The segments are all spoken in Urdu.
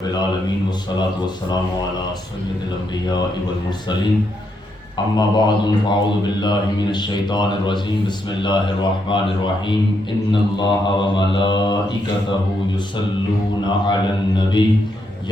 العالمین والصلاة والسلام علی سید الانبیاء والمرسلین اما بعد فاعوذ باللہ من الشیطان الرجیم بسم اللہ الرحمن الرحیم ان اللہ وملائکتہ یصلون علی النبی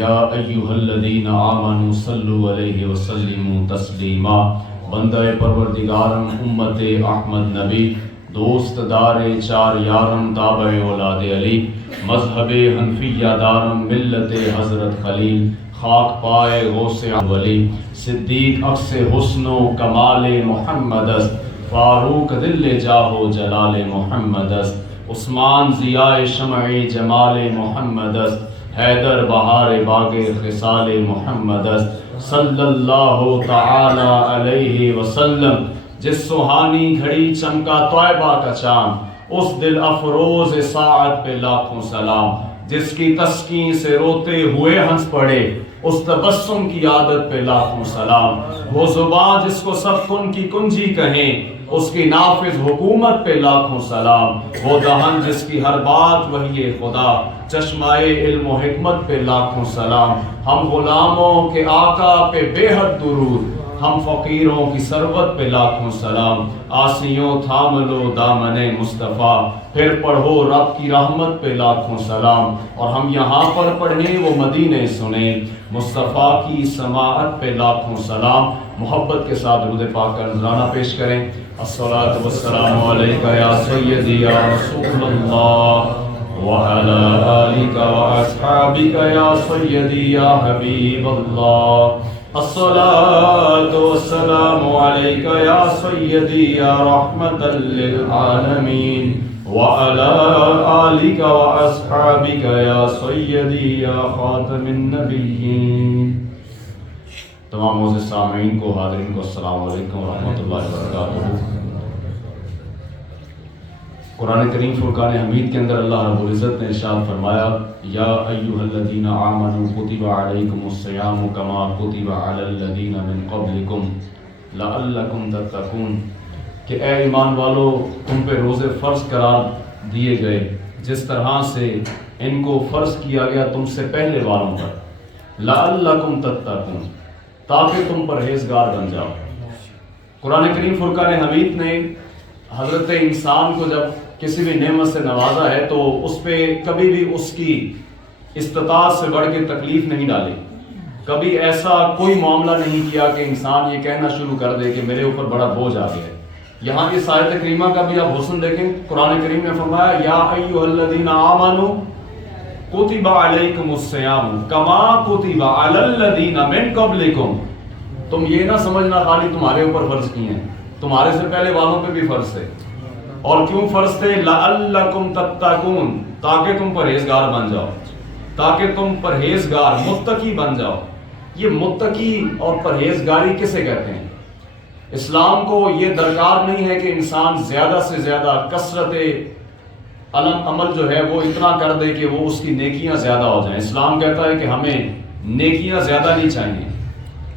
یا ایہا الذین آمنوا صلوا علیہ وسلموا تسلیما۔ بندہ پروردگارم امت احمد نبی، دوست دار چار یارم تابع اولاد علی، مذہب حنفیہ دارم ملت حضرت خلیل، خاک پائے غوث ولی، صدیق عکس حسن و کمال محمد است، فاروق دل جاہ و جلال محمد است، عثمان ضیاء شمع جمال محمد است، حیدر بہار باغ خصال محمد است، صلی اللہ تعالی علیہ وسلم۔ جس سہانی گھڑی چمکا طیبہ کا چاند، اس دل افروز ساعت پہ لاکھوں سلام۔ جس کی تسکین سے روتے ہوئے ہنس پڑے، اس تبسم کی عادت پہ لاکھوں سلام۔ وہ زبان جس کو سب کن کی کنجی کہیں، اس کی نافذ حکومت پہ لاکھوں سلام۔ وہ دہن جس کی ہر بات وحی خدا، چشمہ علم و حکمت پہ لاکھوں سلام۔ ہم غلاموں کے آقا پہ بے حد درود، ہم فقیروں کی ثروت پہ لاکھوں سلام۔ آسیوں تھام لو دامن مصطفیٰ، پھر پڑھو رب کی رحمت پہ لاکھوں سلام۔ اور ہم یہاں پر پڑھیں وہ مدینے سنیں، مصطفیٰ کی سماعت پہ لاکھوں سلام۔ محبت کے ساتھ درود پاک کا نذرانہ پیش کریں۔ الصلاۃ والسلام علیکہ یا سیدی یا رسول اللہ وعلی آلک واصحابک یا سیدی یا حبیب اللہ۔ الصلاۃ والسلام علیکہ یا سیدی یا رحمۃ للعالمین وعلی آلک واصحابک یا سیدی یا خاتم النبیین۔ تمام معزز سامعین کو، حاضرین کو السلام علیکم ورحمۃ اللہ وبرکاتہ۔ قرآن کریم فرقان حمید کے اندر اللہ رب العزت نے ارشاد فرمایا، یا ایھا الذین آمنوا کتب علیکم الصیام کما کتب علی الذین من قبلکم لعلکم تتقون، کہ اے ایمان والو، تم پہ روزے فرض قرار دیے گئے جس طرح سے ان کو فرض کیا گیا تم سے پہلے والوں پر، لعلکم تتقون، تاکہ تم پرہیزگار بن جاؤ۔ قرآن کریم فرقان حمید نے حضرت انسان کو جب کسی بھی نعمت سے نوازا ہے تو اس پہ کبھی بھی اس کی استطاعت سے بڑھ کے تکلیف نہیں ڈالی، کبھی ایسا کوئی معاملہ نہیں کیا کہ انسان یہ کہنا شروع کر دے کہ میرے اوپر بڑا بوجھ آ گیا ہے۔ یہاں اس آیت کریمہ کا بھی آپ حسن دیکھیں، قرآن کریم نے فرمایا، یا ایھا الذین آمنوا کتب علیکم الصیام کما کتب علی الذین من قبلکم۔ تم یہ نہ سمجھنا خالی تمہارے اوپر فرض کیے ہیں، تمہارے سے پہلے والوں پہ بھی فرض تھے۔ اور کیوں فرض تھے؟ لعلکم تتقون، تاکہ تم پرہیزگار بن جاؤ، تاکہ تم پرہیزگار متقی بن جاؤ۔ یہ متقی اور پرہیزگاری کسے کہتے ہیں؟ اسلام کو یہ درکار نہیں ہے کہ انسان زیادہ سے زیادہ کثرت عمل جو ہے وہ اتنا کر دے کہ وہ اس کی نیکیاں زیادہ ہو جائیں۔ اسلام کہتا ہے کہ ہمیں نیکیاں زیادہ نہیں چاہیے،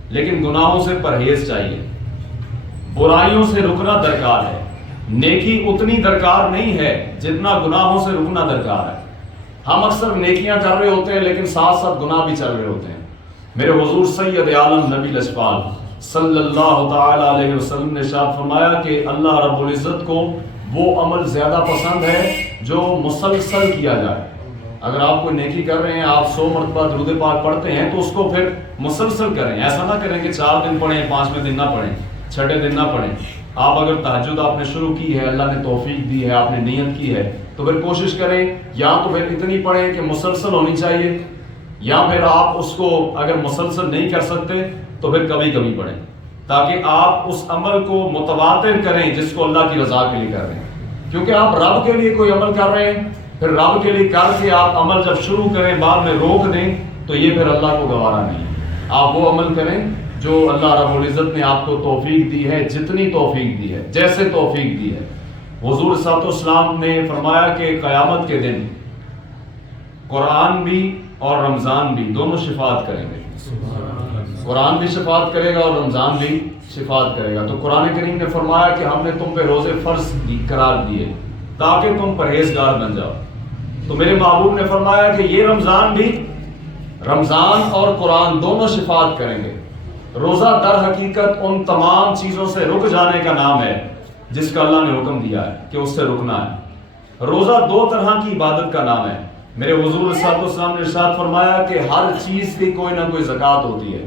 لیکن گناہوں سے پرہیز چاہیے، برائیوں سے رکنا درکار ہے۔ نیکی اتنی درکار نہیں ہے جتنا گناہوں سے رکنا درکار ہے۔ ہم اکثر نیکیاں کر رہے ہوتے ہیں لیکن ساتھ ساتھ گناہ بھی چل رہے ہوتے ہیں۔ میرے حضور سید عالم نبی لجپال صلی اللہ تعالی علیہ وسلم نے ارشاد فرمایا کہ اللہ رب العزت کو وہ عمل زیادہ پسند ہے جو مسلسل کیا جائے۔ اگر آپ کوئی نیکی کر رہے ہیں، آپ 100 مرتبہ درود پاک پڑھتے ہیں تو اس کو پھر مسلسل کریں۔ ایسا نہ کریں کہ 4 دن پڑھیں، 5ویں دن نہ پڑھیں، 6 دن نہ پڑھیں۔ آپ اگر تہجد آپ نے شروع کی ہے، اللہ نے توفیق دی ہے، آپ نے نیت کی ہے، تو پھر کوشش کریں یا تو پھر اتنی پڑھیں کہ مسلسل ہونی چاہیے، یا پھر آپ اس کو اگر مسلسل نہیں کر سکتے تو پھر کبھی کبھی پڑھیں، تاکہ آپ اس عمل کو متواتر کریں جس کو اللہ کی رضا کے لیے کر رہے ہیں۔ کیونکہ آپ رب کے لیے کوئی عمل کر رہے ہیں، پھر رب کے لیے کر کے آپ عمل جب شروع کریں بعد میں روک دیں تو یہ پھر اللہ کو گوارا نہیں ہے۔ آپ وہ عمل کریں جو اللہ رب العزت نے آپ کو توفیق دی ہے، جتنی توفیق دی ہے، جیسے توفیق دی ہے۔ حضور صلی اللہ علیہ وسلم نے فرمایا کہ قیامت کے دن قرآن بھی اور رمضان بھی دونوں شفاعت کریں گے۔ قرآن بھی شفاعت کرے گا اور رمضان بھی شفاعت کرے گا۔ تو قرآن کریم نے فرمایا کہ ہم نے تم پہ روزے فرض قرار دیے تاکہ تم پرہیزگار بن جاؤ۔ تو میرے محبوب نے فرمایا کہ یہ رمضان بھی رمضان اور قرآن دونوں شفاعت کریں گے۔ روزہ در حقیقت ان تمام چیزوں سے رک جانے کا نام ہے جس کا اللہ نے حکم دیا ہے کہ اس سے رکنا ہے۔ روزہ دو طرح کی عبادت کا نام ہے۔ میرے حضور صلی اللہ علیہ وسلم نے ارشاد فرمایا کہ ہر چیز کی کوئی نہ کوئی زکوٰۃ ہوتی ہے،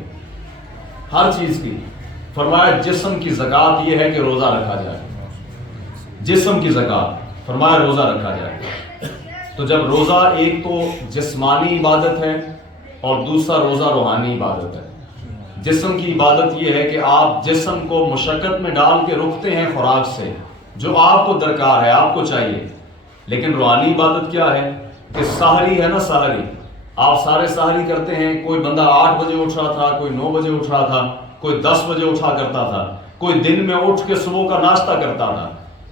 ہر چیز کی۔ فرمایا جسم کی زکوٰۃ یہ ہے کہ روزہ رکھا جائے، جسم کی زکوٰۃ، فرمایا روزہ رکھا جائے۔ تو جب روزہ ایک تو جسمانی عبادت ہے اور دوسرا روزہ روحانی عبادت ہے۔ جسم کی عبادت یہ ہے کہ آپ جسم کو مشقت میں ڈال کے رکھتے ہیں خوراک سے، جو آپ کو درکار ہے، آپ کو چاہیے۔ لیکن روحانی عبادت کیا ہے کہ سحری ہے نا، سحری آپ سارے سحری کرتے ہیں۔ کوئی بندہ 8 بجے اٹھ رہا تھا، کوئی 9 بجے اٹھ رہا تھا، کوئی 10 بجے اٹھا کرتا تھا، کوئی دن میں اٹھ کے صبح کا ناشتہ کرتا تھا،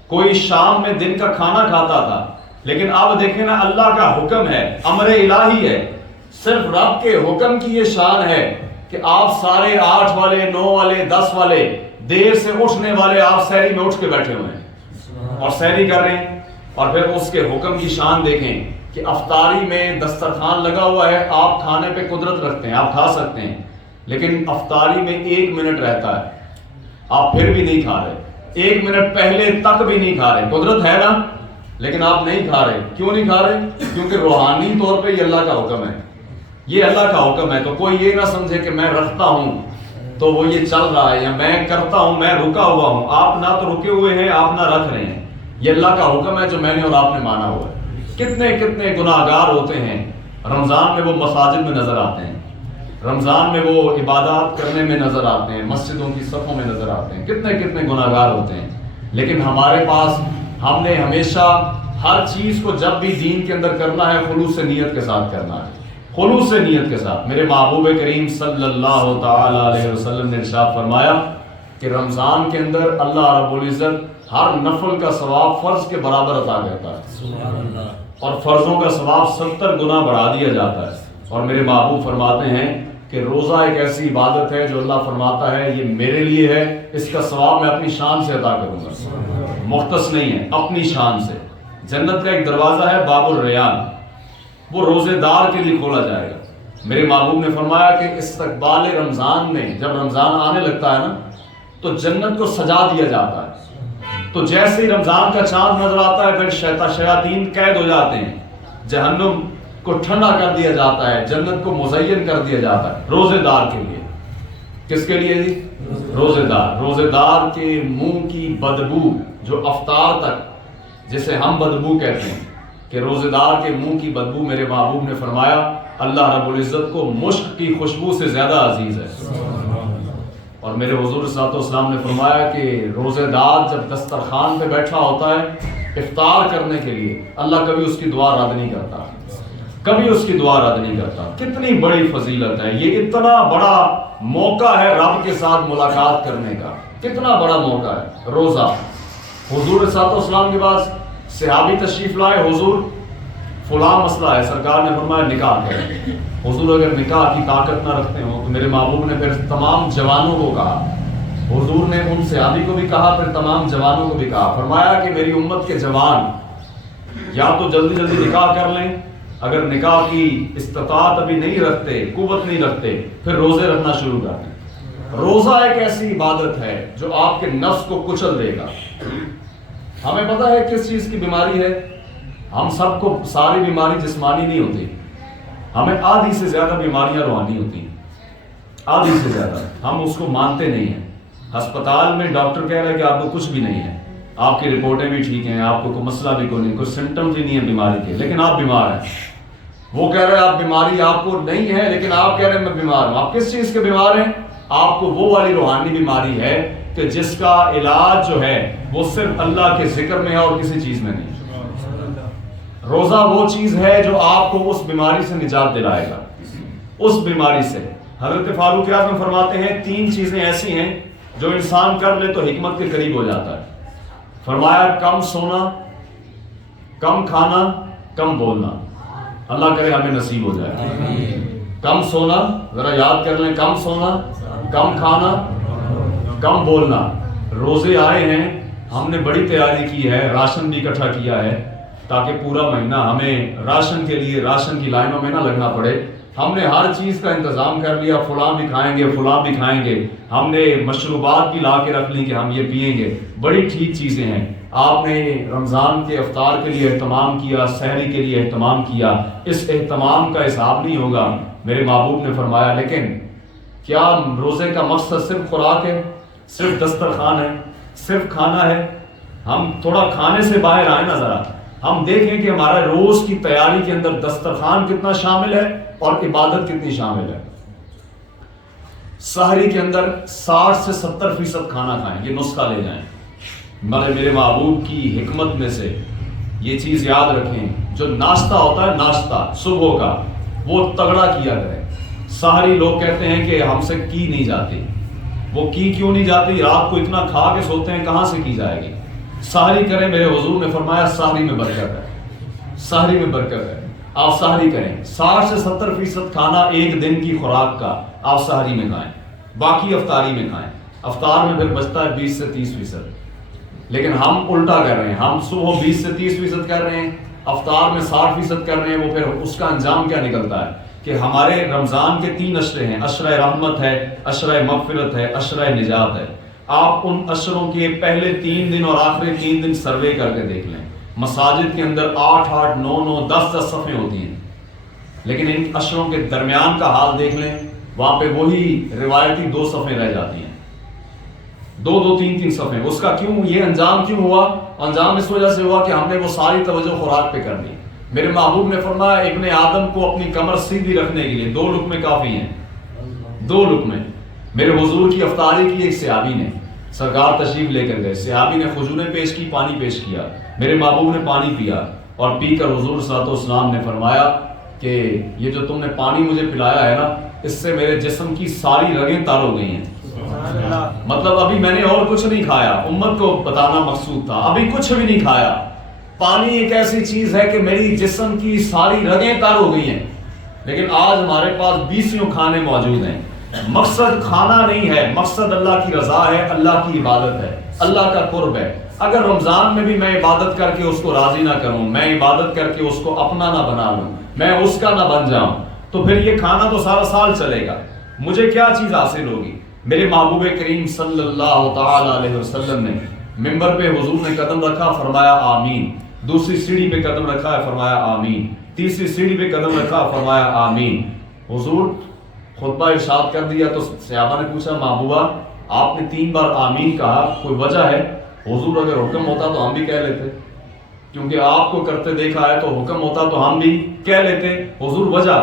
کوئی شام میں دن کا کھانا کھاتا تھا۔ لیکن اب دیکھیں نا، اللہ کا حکم ہے، امر الہی ہے، صرف رب کے حکم کی یہ شان ہے کہ آپ سارے 8 والے، 9 والے، 10 والے، دیر سے اٹھنے والے، آپ سحری میں اٹھ کے بیٹھے ہوئے ہیں اور سحری کر رہے ہیں۔ اور پھر اس کے حکم کی شان دیکھیں کہ افطاری میں دسترخوان لگا ہوا ہے، آپ کھانے پہ قدرت رکھتے ہیں، آپ کھا سکتے ہیں، لیکن افطاری میں 1 منٹ رہتا ہے، آپ پھر بھی نہیں کھا رہے، 1 منٹ پہلے تک بھی نہیں کھا رہے۔ قدرت ہے نا، لیکن آپ نہیں کھا رہے۔ کیوں نہیں کھا رہے؟ کیونکہ روحانی طور پہ یہ اللہ کا حکم ہے، یہ اللہ کا حکم ہے۔ تو کوئی یہ نہ سمجھے کہ میں رکھتا ہوں تو وہ یہ چل رہا ہے، یا میں کرتا ہوں، میں رکا ہوا ہوں۔ آپ نہ تو رکے ہوئے ہیں، آپ نہ رکھ رہے ہیں، یہ اللہ کا حکم ہے جو میں نے اور آپ نے مانا ہوا ہے۔ کتنے کتنے گناہگار ہوتے ہیں رمضان میں، وہ مساجد میں نظر آتے ہیں، رمضان میں وہ عبادات کرنے میں نظر آتے ہیں، مسجدوں کی صفوں میں نظر آتے ہیں، کتنے کتنے گناہگار ہوتے ہیں۔ لیکن ہمارے پاس، ہم نے ہمیشہ ہر چیز کو جب بھی دین کے اندر کرنا ہے خلوص نیت کے ساتھ کرنا ہے، خلوص نیت کے ساتھ۔ میرے محبوب کریم صلی اللہ تعالی علیہ وسلم نے ارشاد فرمایا کہ رمضان کے اندر اللہ رب العزت ہر نفل کا ثواب فرض کے برابر عطا کرتا ہے، اور فرضوں کا ثواب 70 گنا بڑھا دیا جاتا ہے۔ اور میرے محبوب فرماتے ہیں کہ روزہ ایک ایسی عبادت ہے جو اللہ فرماتا ہے یہ میرے لیے ہے، اس کا ثواب میں اپنی شان سے عطا کروں گا، مختص نہیں ہے، اپنی شان سے۔ جنت کا ایک دروازہ ہے باب الریان، وہ روزے دار کے لیے کھولا جائے گا۔ میرے محبوب نے فرمایا کہ استقبال رمضان میں، جب رمضان آنے لگتا ہے نا، تو جنت کو سجا دیا جاتا ہے۔ تو جیسے ہی رمضان کا چاند نظر آتا ہے، پھر شیاطین قید ہو جاتے ہیں، جہنم کو ٹھنڈا کر دیا جاتا ہے، جنت کو مزین کر دیا جاتا ہے روزے دار کے لیے۔ کس کے لیے جی؟ روزے دار۔ روزے دار کے منہ کی بدبو جو افطار تک، جسے ہم بدبو کہتے ہیں، کہ روزے دار کے منہ کی بدبو، میرے محبوب نے فرمایا اللہ رب العزت کو مشک کی خوشبو سے زیادہ عزیز ہے۔ اور میرے حضور صلی اللہ علیہ وسلم نے فرمایا کہ روزے دار جب دسترخوان پہ بیٹھا ہوتا ہے افطار کرنے کے لیے، اللہ کبھی اس کی دعا رد نہیں کرتا، کبھی اس کی دعا رد نہیں کرتا۔ کتنی بڑی فضیلت ہے یہ، اتنا بڑا موقع ہے رب کے ساتھ ملاقات کرنے کا، کتنا بڑا موقع ہے روزہ۔ حضور صلی اللہ علیہ وسلم کے پاس صحابی تشریف لائے، حضور فلاں مسئلہ ہے، سرکار نے فرمایا نکاح کریں۔ حضور اگر نکاح کی طاقت نہ رکھتے ہوں تو میرے محبوب نے پھر تمام جوانوں کو کہا، حضور نے ان صحابی کو بھی کہا، پھر تمام جوانوں کو بھی کہا، فرمایا کہ میری امت کے جوان یا تو جلدی جلدی نکاح کر لیں، اگر نکاح کی استطاعت ابھی نہیں رکھتے، قوت نہیں رکھتے، پھر روزے رکھنا شروع کر دیں۔ روزہ ایک ایسی عبادت ہے جو آپ کے نفس کو کچل دے گا۔ ہمیں پتہ ہے کس چیز کی بیماری ہے، ہم سب کو ساری بیماری جسمانی نہیں ہوتی، ہمیں آدھی سے زیادہ بیماریاں روحانی ہوتی ہیں، آدھی سے زیادہ، ہم اس کو مانتے نہیں ہیں۔ ہسپتال میں ڈاکٹر کہہ رہے ہیں کہ آپ کو کچھ بھی نہیں ہے، آپ کی رپورٹیں بھی ٹھیک ہیں، آپ کو کوئی مسئلہ بھی کوئی نہیں، کوئی سمٹم بھی نہیں ہے بیماری کے، لیکن آپ بیمار ہیں۔ وہ کہہ رہے ہیں آپ بیماری آپ کو نہیں ہے، لیکن آپ کہہ رہے ہیں میں بیمار ہوں۔ آپ کس چیز کے بیمار ہیں؟ آپ کو وہ والی روحانی بیماری ہے کہ جس کا علاج جو ہے وہ صرف اللہ کے ذکر میں ہے اور کسی چیز میں نہیں۔ روزہ وہ چیز ہے جو آپ کو اس بیماری سے نجات دلائے گا، اس بیماری سے۔ حضرت فاروق اعظم فرماتے ہیں 3 چیزیں ایسی ہیں جو انسان کر لے تو حکمت کے قریب ہو جاتا ہے۔ فرمایا کم سونا، کم کھانا، کم بولنا۔ اللہ کرے ہمیں نصیب ہو جائے۔ کم سونا، ذرا یاد کر لیں، کم سونا، کم کھانا، کم بولنا۔ روزے آئے ہیں، ہم نے بڑی تیاری کی ہے، راشن بھی اکٹھا کیا ہے تاکہ پورا مہینہ ہمیں راشن کے لیے راشن کی لائنوں میں نہ لگنا پڑے، ہم نے ہر چیز کا انتظام کر لیا، فلاں بھی کھائیں گے، فلاں بھی کھائیں گے، ہم نے مشروبات بھی لا کے رکھ لی کہ ہم یہ پیئیں گے، بڑی ٹھیک چیزیں ہیں۔ آپ نے رمضان کے افطار کے لیے اہتمام کیا، سحری کے لیے اہتمام کیا، اس اہتمام کا حساب نہیں ہوگا۔ میرے محبوب نے فرمایا لیکن کیا روزے کا مقصد صرف خوراک ہے، صرف دسترخوان ہے، صرف کھانا ہے؟ ہم تھوڑا کھانے سے باہر آئیں نا ذرا، ہم دیکھیں کہ ہمارا روز کی تیاری کے اندر دسترخوان کتنا شامل ہے اور عبادت کتنی شامل ہے۔ سحری کے اندر 60 سے 70% کھانا کھائیں، یہ نسخہ لے جائیں۔ میرے محبوب کی حکمت میں سے یہ چیز یاد رکھیں، جو ناشتہ ہوتا ہے، ناشتہ صبح کا، وہ تگڑا کیا کریں۔ سحری لوگ کہتے ہیں کہ ہم سے کی نہیں جاتی، وہ کی کیوں نہیں جاتی؟ رات کو اتنا کھا کے سوتے ہیں، کہاں سے کی جائے گی؟ سحری کریں، میرے حضور نے فرمایا سحری میں برکت ہے، سحری میں برکت ہے، آپ سحری کریں۔ 60 سے 70% کھانا ایک دن کی خوراک کا آپ سحری میں کھائیں، باقی افطاری میں کھائیں۔ افطار میں پھر بچتا ہے 20 سے 30%، لیکن ہم الٹا کر رہے ہیں، ہم صبح 20 سے 30% کر رہے ہیں، افطار میں 60% کر رہے ہیں۔ وہ پھر اس کا انجام کیا نکلتا ہے کہ ہمارے رمضان کے 3 عشرے ہیں، عشرہ رحمت ہے، عشرہ مغفرت ہے، عشرہ نجات ہے۔ آپ ان عشروں کے پہلے 3 دن اور آخری 3 دن سروے کر کے دیکھ لیں، مساجد کے اندر 8-8، 9-9، 10-10 صفیں ہوتی ہیں، لیکن ان عشروں کے درمیان کا حال دیکھ لیں، وہاں پہ وہی روایتی 2 صفیں رہ جاتی ہیں، 2-2، 3-3 صفیں۔ اس کا کیوں یہ انجام کیوں ہوا؟ انجام اس وجہ سے ہوا کہ ہم نے وہ ساری توجہ خوراک پہ کر دی۔ میرے محبوب نے فرمایا ابن آدم کو اپنی کمر سیدھی رکھنے کے لیے 2 لقمے کافی ہیں، 2 لقمے۔ میرے حضور کی افطاری کی ایک صحابی نے، سرکار تشریف لے کر گئے، صحابی نے کھجوریں پیش کی، پانی پیش کیا، میرے محبوب نے پانی پیا اور پی کر حضور صلی اللہ علیہ وسلم نے فرمایا کہ یہ جو تم نے پانی مجھے پلایا ہے نا، اس سے میرے جسم کی ساری رگیں تار ہو گئی ہیں۔ مطلب ابھی میں نے اور کچھ نہیں کھایا، امت کو بتانا مقصود تھا، ابھی کچھ بھی نہیں کھایا۔ پانی ایک ایسی چیز ہے کہ میری جسم کی ساری رگیں تار ہو گئی ہیں، لیکن آج ہمارے پاس 20 کھانے موجود ہیں۔ مقصد کھانا نہیں ہے، مقصد اللہ کی رضا ہے، اللہ کی عبادت ہے، اللہ کا قرب ہے۔ اگر رمضان میں بھی میں عبادت کر کے اس کو راضی نہ کروں، میں عبادت کر کے اس کو اپنا نہ بنا لوں، میں اس کا نہ بن جاؤں، تو پھر یہ کھانا تو سارا سال چلے گا، مجھے کیا چیز حاصل ہوگی؟ میرے محبوب کریم صلی اللہ تعالی علیہ وسلم نے منبر پہ حضور نے قدم رکھا، فرمایا آمین، دوسری سیڑھی پہ قدم رکھا ہے، فرمایا آمین، تیسری سیڑھی پہ قدم رکھا، فرمایا آمین۔ حضور خطبہ ارشاد کر دیا تو صحابہ نے پوچھا محبوبہ آپ نے 3 بار آمین کہا، کوئی وجہ ہے؟ حضور اگر حکم ہوتا تو ہم بھی کہہ لیتے، کیونکہ آپ کو کرتے دیکھا ہے، تو حکم ہوتا تو ہم بھی کہہ لیتے۔ حضور وجہ؟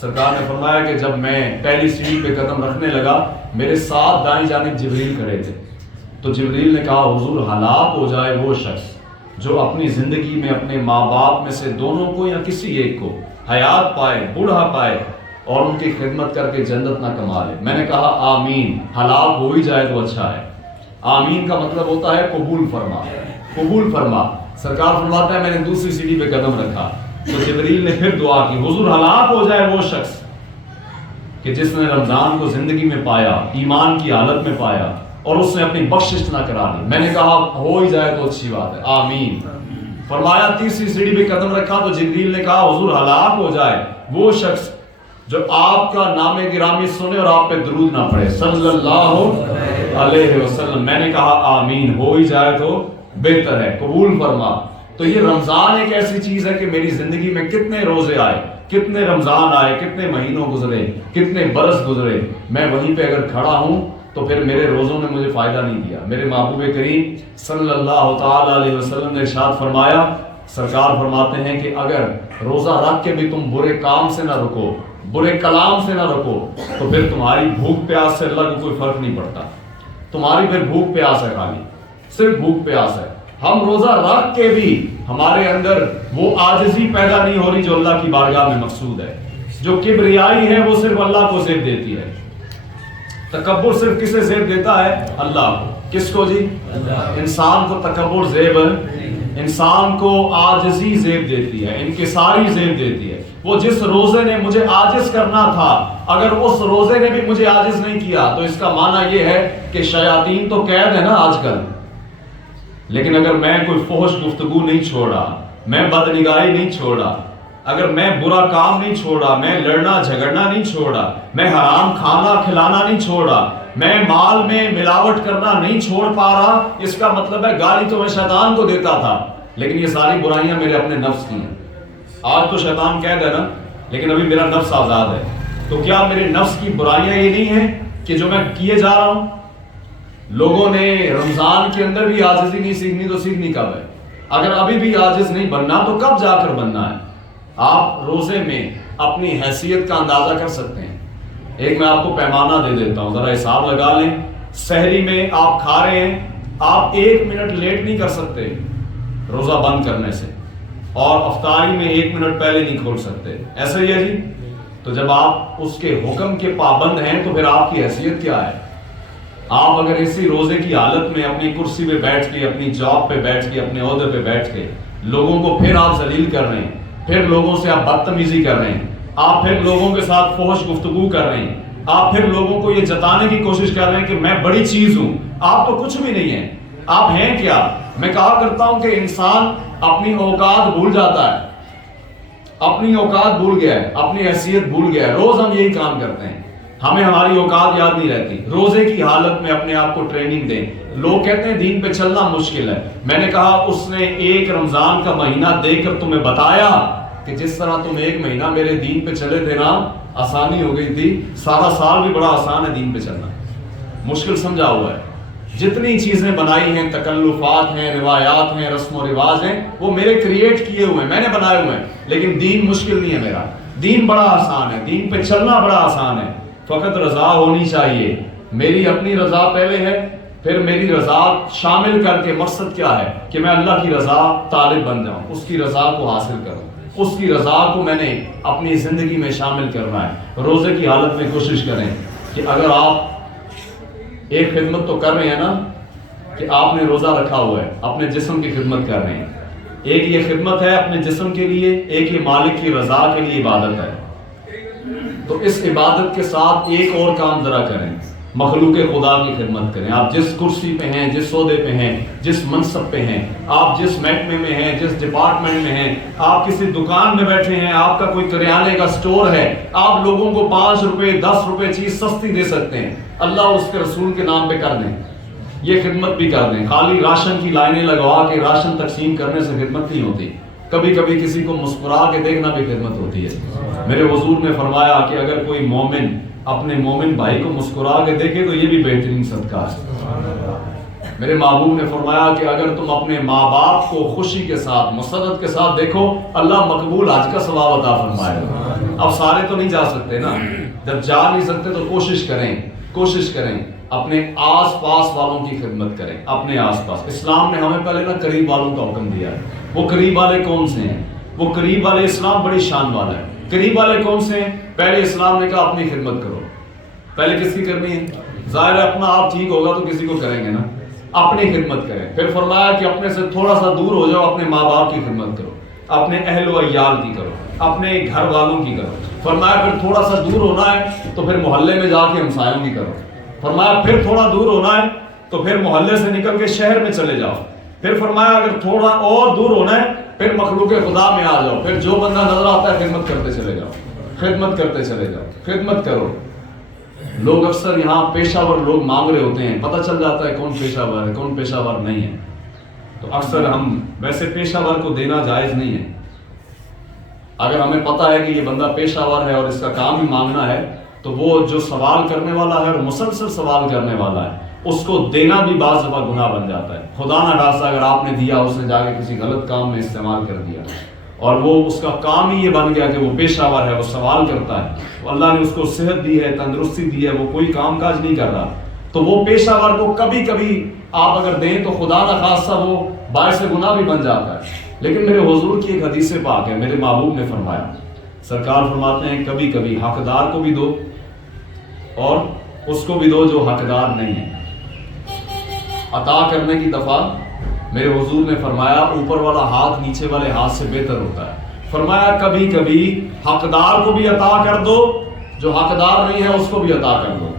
سرکار نے فرمایا کہ جب میں پہلی سیڑھی پہ قدم رکھنے لگا، میرے ساتھ دائیں جانب جبریل کھڑے تھے، تو جبریل نے کہا حضور ہلاک ہو جائے وہ شخص جو اپنی زندگی میں اپنے ماں باپ میں سے دونوں کو یا کسی ایک کو حیات پائے، بوڑھا پائے اور ان کی خدمت کر کے جنت نہ کما لے۔ میں نے کہا آمین، ہلاک ہو ہی جائے تو اچھا ہے۔ آمین کا مطلب ہوتا ہے قبول فرما، قبول فرما۔ سرکار فرماتا ہے میں نے دوسری سیڑھی پہ قدم رکھا تو جبریل نے پھر دعا کی حضور ہلاک ہو جائے وہ شخص کہ جس نے رمضان کو زندگی میں پایا، ایمان کی حالت میں پایا اور اس نے اپنی بخشش نہ کرا دی۔ میں نے کہا ہو ہی جائے تو اچھی بات ہے، آمین۔ فرمایا تیسری سیڑھی پہ قدم رکھا تو جبریل نے کہا حضور ہلاک ہو جائے وہ شخص جو آپ کا نام گرامی سنے اور آپ پہ درود نہ پڑھے صلی اللہ علیہ وسلم۔ میں نے کہا آمین، ہو ہی جائے تو بہتر ہے، قبول فرما۔ تو یہ رمضان ایک ایسی چیز ہے کہ میری زندگی میں کتنے روزے آئے، کتنے رمضان آئے، کتنے مہینوں گزرے، کتنے برس گزرے، میں وہیں پہ اگر کھڑا ہوں تو پھر میرے روزوں نے مجھے فائدہ نہیں دیا۔ میرے محبوب کریم صلی اللہ تعالی علیہ وسلم نے ارشاد فرمایا، سرکار فرماتے ہیں کہ اگر روزہ رکھ کے بھی تم برے کام سے نہ رکو، برے کلام سے نہ رکو، تو پھر تمہاری بھوک پیاس سے اللہ کو کوئی فرق نہیں پڑتا، تمہاری پھر بھوک پیاس ہے، خالی صرف بھوک پیاس ہے۔ ہم روزہ رکھ کے بھی ہمارے اندر وہ عاجزی پیدا نہیں ہو رہی جو اللہ کی بارگاہ میں مقصود ہے۔ جو کبریائی ہے وہ صرف اللہ کو زیب دیتی ہے، تکبر صرف کسے زیب دیتا ہے؟ اللہ کو۔ کس کو جی؟ انسان کو تکبر زیب، انسان کو عاجزی زیب دیتی ہے، انکساری زیب دیتی ہے۔ وہ جس روزے نے مجھے عاجز کرنا تھا، اگر اس روزے نے بھی مجھے عاجز نہیں کیا تو اس کا معنی یہ ہے کہ شیاطین تو قید ہے نا آج کل، لیکن اگر میں کوئی فحش گفتگو نہیں چھوڑا، میں بدنگاہی نہیں چھوڑا، اگر میں برا کام نہیں چھوڑا، میں لڑنا جھگڑنا نہیں چھوڑا، میں حرام کھانا کھلانا نہیں چھوڑا، میں مال میں ملاوٹ کرنا نہیں چھوڑ پا رہا، اس کا مطلب ہے گالی تو میں شیطان کو دیتا تھا، لیکن یہ ساری برائیاں میرے اپنے نفس کی ہیں۔ آج تو شیطان کہہ دے نا، لیکن ابھی میرا نفس آزاد ہے، تو کیا میرے نفس کی برائیاں یہ نہیں ہیں کہ جو میں کیے جا رہا ہوں؟ لوگوں نے رمضان کے اندر بھی عاجزی نہیں سیکھنی تو سیکھنی کب ہے؟ اگر ابھی بھی عاجز نہیں بننا تو کب جا کر بننا ہے؟ آپ روزے میں اپنی حیثیت کا اندازہ کر سکتے ہیں۔ ایک میں آپ کو پیمانہ دے دیتا ہوں، ذرا حساب لگا لیں۔ سحری میں آپ کھا رہے ہیں، آپ 1 منٹ لیٹ نہیں کر سکتے روزہ بند کرنے سے، اور افطاری میں 1 منٹ پہلے نہیں کھول سکتے، ایسا ہی ہے جی؟ تو جب آپ اس کے حکم کے پابند ہیں تو پھر آپ کی حیثیت کیا ہے؟ آپ اگر اسی روزے کی حالت میں اپنی کرسی پہ بیٹھ کے، اپنی جاب پہ بیٹھ کے، اپنے عہدے پہ بیٹھ کے لوگوں کو پھر آپ ذلیل کر رہے ہیں، پھر لوگوں سے آپ بدتمیزی کر رہے ہیں، آپ پھر لوگوں کے ساتھ فحش گفتگو کر رہے ہیں، آپ پھر لوگوں کو یہ جتانے کی کوشش کر رہے ہیں کہ میں بڑی چیز ہوں، آپ تو کچھ بھی نہیں ہیں، آپ ہیں کیا؟ میں کہا کرتا ہوں کہ انسان اپنی اوقات بھول جاتا ہے، اپنی اوقات بھول گیا ہے، اپنی حیثیت بھول گیا ہے۔ روز ہم یہی کام کرتے ہیں، ہمیں ہماری اوقات یاد نہیں رہتی۔ روزے کی حالت میں اپنے آپ کو ٹریننگ دیں۔ لوگ کہتے ہیں دین پہ چلنا مشکل ہے، میں نے کہا اس نے ایک رمضان کا مہینہ دے کر تمہیں بتایا کہ جس طرح تم 1 مہینہ میرے دین پہ چلے تھے نا، آسانی ہو گئی تھی، سارا سال بھی بڑا آسان ہے دین پہ چلنا، مشکل سمجھا ہوا ہے۔ جتنی چیزیں بنائی ہیں، تکلفات ہیں، روایات ہیں، رسم و رواج ہیں، وہ میرے کریٹ کیے ہوئے ہیں، میں نے بنائے ہوئے ہیں، لیکن دین مشکل نہیں ہے میرا، دین بڑا آسان ہے، دین پہ چلنا بڑا آسان ہے، فقط رضا ہونی چاہیے۔ میری اپنی رضا پہلے ہے، پھر میری رضا شامل کر کے مقصد کیا ہے کہ میں اللہ کی رضا طالب بن جاؤں، اس کی رضا کو حاصل کروں، اس کی رضا کو میں نے اپنی زندگی میں شامل کرنا ہے۔ روزے کی حالت میں کوشش کریں کہ اگر آپ ایک خدمت تو کر رہے ہیں نا کہ آپ نے روزہ رکھا ہوا ہے، اپنے جسم کی خدمت کر رہے ہیں، ایک یہ خدمت ہے اپنے جسم کے لیے، ایک یہ مالک کی رضا کے لیے عبادت ہے، تو اس عبادت کے ساتھ ایک اور کام ذرا کریں، مخلوق خدا کی خدمت کریں۔ آپ جس کرسی پہ ہیں، جس عہدے پہ ہیں، جس منصب پہ ہیں، آپ جس محکمے میں ہیں، جس ڈپارٹمنٹ میں ہیں، آپ کسی دکان میں بیٹھے ہیں، آپ کا کوئی کریانے کا سٹور ہے، آپ لوگوں کو 5 روپے 10 روپے چیز سستی دے سکتے ہیں، اللہ اور اس کے رسول کے نام پہ کر دیں، یہ خدمت بھی کر دیں۔ خالی راشن کی لائنیں لگوا کے راشن تقسیم کرنے سے خدمت نہیں ہوتی، کبھی کبھی کسی کو مسکرا کے دیکھنا بھی خدمت ہوتی ہے۔ میرے حضور نے فرمایا کہ اگر کوئی مومن اپنے مومن بھائی کو مسکرا کے دیکھے تو یہ بھی بہترین صدقہ ہے۔ میرے محبوب نے فرمایا کہ اگر تم اپنے ماں باپ کو خوشی کے ساتھ مسرت کے ساتھ دیکھو، اللہ مقبول حج کا ثواب عطا فرمائے گا۔ اب سارے تو نہیں جا سکتے نا، جب جا نہیں سکتے تو کوشش کریں اپنے آس پاس والوں کی خدمت کریں، اپنے آس پاس۔ اسلام نے ہمیں پہلے نا قریب والوں کا حکم دیا ہے۔ وہ قریب والے کون سے ہیں؟ وہ قریب والے، اسلام بڑی شان والا ہے۔ قریب والے کون سے ہیں؟ پہلے اسلام نے کہا اپنی خدمت کرو۔ پہلے کس کی کرنی ہے؟ ظاہر ہے اپنا آپ ٹھیک ہوگا تو کسی کو کریں گے نا، اپنی خدمت کریں۔ پھر فرمایا کہ اپنے سے تھوڑا سا دور ہو جاؤ، اپنے ماں باپ کی خدمت کرو، اپنے اہل و عیال کی کرو، اپنے گھر والوں کی کرو۔ فرمایا پھر تھوڑا سا دور ہونا ہے تو پھر محلے میں جا کے ہمسایوں کی کرو۔ فرمایا پھر تھوڑا دور ہونا ہے تو پھر محلے سے نکل کے شہر میں چلے جاؤ۔ پھر فرمایا اگر تھوڑا اور دور ہونا ہے پھر مخلوق خدا میں آ جاؤ، پھر جو بندہ نظر آتا ہے خدمت کرتے چلے جاؤ، خدمت کرتے چلے جاؤ، خدمت کرو۔ لوگ اکثر یہاں پیشہ ور لوگ مانگ رہے ہوتے ہیں، پتہ چل جاتا ہے کون پیشہ ور ہے کون پیشہ ور نہیں ہے، تو اکثر ہم ویسے پیشہ ور کو دینا جائز نہیں ہے۔ اگر ہمیں پتہ ہے کہ یہ بندہ پیشہ ور ہے اور اس کا کام ہی مانگنا ہے تو وہ جو سوال کرنے والا ہے اور مسلسل سوال کرنے والا ہے اس کو دینا بھی بعض دفعہ گناہ بن جاتا ہے۔ خدا نہ خواستہ اگر آپ نے دیا، اس نے جا کے کسی غلط کام میں استعمال کر دیا اور وہ اس کا کام ہی یہ بن گیا کہ وہ پیشہ ور ہے، وہ سوال کرتا ہے، اللہ نے اس کو صحت دی ہے، تندرستی دی ہے، وہ کوئی کام کاج نہیں کر رہا، تو وہ پیشہ ور کو کبھی کبھی آپ اگر دیں تو خدا نہ خواستہ وہ باعث گناہ بھی بن جاتا ہے۔ لیکن میرے حضور کی ایک حدیث پاک ہے، میرے محبوب نے فرمایا، سرکار فرماتے ہیں کبھی کبھی حقدار کو بھی دو اور اس کو بھی دو جو حقدار نہیں ہے۔ عطا کرنے کی دفعہ میرے حضور نے فرمایا اوپر والا ہاتھ نیچے والے ہاتھ سے بہتر ہوتا ہے۔ فرمایا کبھی کبھی حقدار کو بھی عطا کر دو، جو حقدار نہیں ہے اس کو بھی عطا کر دو۔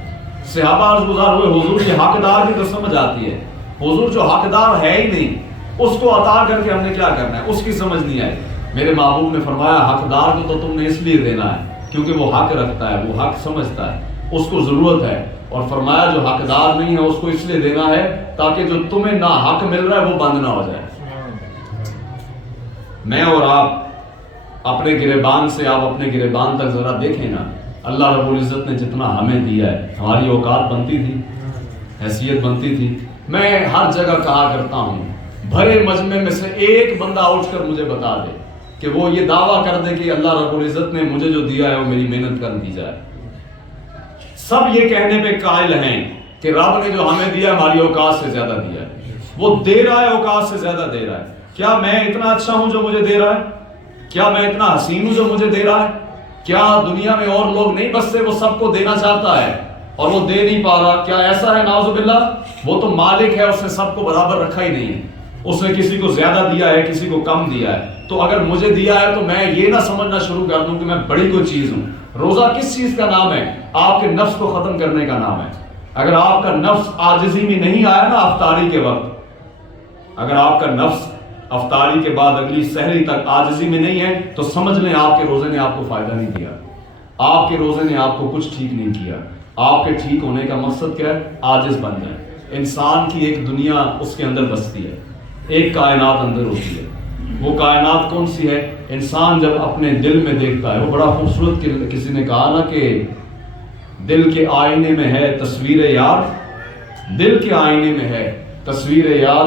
صحابہ عرض گزار ہوئے حضور یہ حقدار کی تو سمجھ آتی ہے، حضور جو حقدار ہے ہی نہیں اس کو عطا کر کے ہم نے کیا کرنا ہے، اس کی سمجھ نہیں آئی۔ میرے محبوب نے فرمایا حقدار کو تو تم نے اس لیے دینا ہے کیونکہ وہ حق رکھتا ہے، وہ حق سمجھتا ہے، اس کو ضرورت ہے، اور فرمایا جو حقدار نہیں ہے اس کو اس لیے دینا ہے تاکہ جو تمہیں نا حق مل رہا ہے وہ بند نہ ہو جائے۔ میں اور آپ اپنے گریبان سے آپ اپنے گریبان تک ذرا دیکھیں نا، اللہ رب العزت نے جتنا ہمیں دیا ہے، ہماری اوقات بنتی تھی، حیثیت بنتی تھی۔ میں ہر جگہ کہا کرتا ہوں، بھرے مجمع میں سے ایک بندہ اٹھ کر مجھے بتا دے کہ وہ یہ دعویٰ کر دے کہ اللہ رب العزت نے مجھے جو دیا ہے وہ میری محنت کا نتیجہ ہے۔ سب یہ کہنے پہ قائل ہیں کہ رب نے جو ہمیں دیا ہماری اوقات سے زیادہ دیا ہے، وہ دے رہا ہے، اوقات سے زیادہ دے رہا ہے۔ کیا میں اتنا اچھا ہوں جو مجھے دے رہا ہے؟ کیا میں اتنا حسین ہوں جو مجھے دے رہا ہے؟ کیا دنیا میں اور لوگ نہیں بستے وہ سب کو دینا چاہتا ہے اور وہ دے نہیں پا رہا؟ کیا ایسا ہے؟ نعوذ باللہ، وہ تو مالک ہے، اس نے سب کو برابر رکھا ہی نہیں ہے، اس نے کسی کو زیادہ دیا ہے، کسی کو کم دیا ہے۔ تو اگر مجھے دیا ہے تو میں یہ نہ سمجھنا شروع کر دوں کہ میں بڑی کوئی چیز ہوں۔ روزہ کس چیز کا نام ہے؟ آپ کے نفس کو ختم کرنے کا نام ہے۔ اگر آپ کا نفس عاجزی میں نہیں آیا نا افطاری کے وقت، اگر آپ کا نفس افطاری کے بعد اگلی سحری تک عاجزی میں نہیں ہے تو سمجھ لیں آپ کے روزے نے آپ کو فائدہ نہیں دیا، آپ کے روزے نے آپ کو کچھ ٹھیک نہیں کیا۔ آپ کے ٹھیک ہونے کا مقصد کیا ہے؟ عاجز بن جائیں۔ انسان کی ایک دنیا اس کے اندر بستی ہے، ایک کائنات اندر ہوتی ہے۔ وہ کائنات کون سی ہے؟ انسان جب اپنے دل میں دیکھتا ہے، وہ بڑا خوبصورت، کسی نے کہا نا کہ دل کے آئینے میں ہے تصویر یار، دل کے آئینے میں ہے تصویر یار،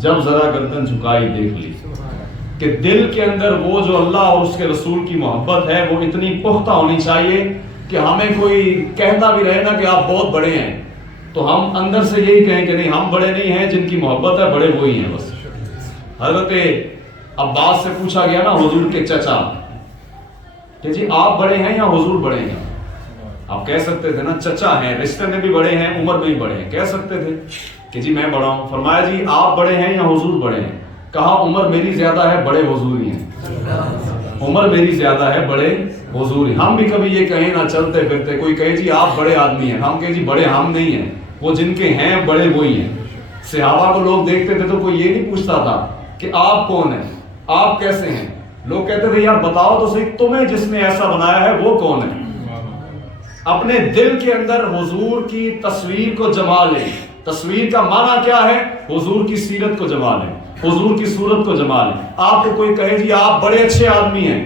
جب ذرا گردن جھکائی دیکھ لی۔ کہ دل کے اندر وہ جو اللہ اور اس کے رسول کی محبت ہے وہ اتنی پختہ ہونی چاہیے کہ ہمیں کوئی کہتا بھی رہے نا کہ آپ بہت بڑے ہیں تو ہم اندر سے یہی کہیں کہ نہیں، ہم بڑے نہیں ہیں، جن کی محبت ہے بڑے وہی ہیں بس۔ حضرت عباس سے پوچھا گیا نا حضور کے چچا کہ جی آپ بڑے ہیں یا حضور بڑے ہیں؟ آپ کہہ سکتے تھے نا چچا ہیں، رشتے میں بھی بڑے ہیں، عمر میں بھی بڑے ہیں، کہہ سکتے تھے کہ جی میں بڑا ہوں۔ فرمایا جی آپ بڑے ہیں یا حضور بڑے ہیں؟ کہا عمر میری زیادہ ہے، بڑے حضور ہی ہیں۔ عمر میری زیادہ ہے، بڑے حضور ہی۔ ہم بھی کبھی یہ کہیں نہ چلتے پھرتے، کوئی کہے جی آپ بڑے آدمی ہیں، ہم کہیں جی بڑے ہم نہیں ہیں، وہ جن کے ہیں بڑے وہی ہیں۔ صحابہ کو لوگ دیکھتے تھے تو کوئی یہ نہیں پوچھتا تھا کہ آپ کون ہیں، آپ کیسے ہیں، لوگ کہتے تھے یار بتاؤ تو صحیح تمہیں جس نے ایسا بنایا ہے وہ کون ہے۔ اپنے دل کے اندر حضور کی تصویر کو جما لیں۔ تصویر کا معنی کیا ہے؟ حضور کی سیرت کو جما لیں، حضور کی صورت کو جما لیں۔ آپ کو کوئی کہے جی آپ بڑے اچھے آدمی ہیں،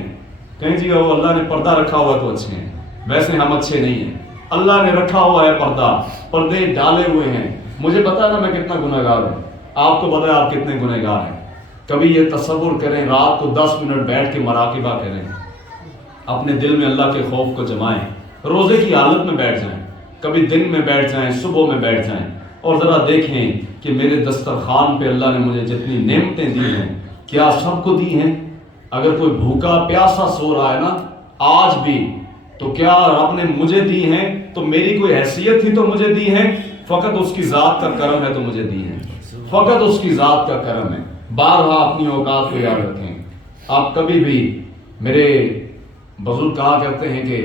کہیں جی وہ اللہ نے پردہ رکھا ہوا تو اچھے ہیں، ویسے ہم اچھے نہیں ہیں، اللہ نے رکھا ہوا ہے پردہ، پردے ڈالے ہوئے ہیں۔ مجھے پتا ہے نا میں کتنا گنہگار ہوں، آپ کو پتا ہے آپ کتنے گنہگار ہیں۔ کبھی یہ تصور کریں، رات کو 10 منٹ بیٹھ کے مراقبہ کریں، اپنے دل میں اللہ کے خوف کو جمائیں، روزے کی حالت میں بیٹھ جائیں، کبھی دن میں بیٹھ جائیں، صبح میں بیٹھ جائیں، اور ذرا دیکھیں کہ میرے دسترخوان پہ اللہ نے مجھے جتنی نعمتیں دی ہیں کیا سب کو دی ہیں؟ اگر کوئی بھوکا پیاسا سو رہا ہے نا آج بھی تو کیا رب نے مجھے دی ہیں؟ تو میری کوئی حیثیت تھی تو مجھے دی ہیں؟ فقط اس کی ذات کا کرم ہے تو مجھے دی ہیں، فقط اس کی ذات کا کرم ہے۔ بارہا اپنی اوقات کو یاد رکھیں۔ آپ کبھی بھی، میرے بزرگ کہا کرتے ہیں کہ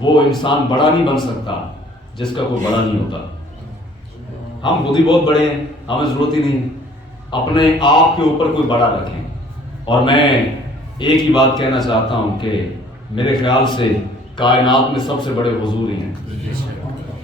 وہ انسان بڑا نہیں بن سکتا جس کا کوئی بڑا نہیں ہوتا۔ ہم خود ہی بہت بڑے ہیں، ہمیں ضرورت ہی نہیں، اپنے آپ کے اوپر کوئی بڑا رکھیں۔ اور میں ایک ہی بات کہنا چاہتا ہوں کہ میرے خیال سے کائنات میں سب سے بڑے حضور ہی ہیں۔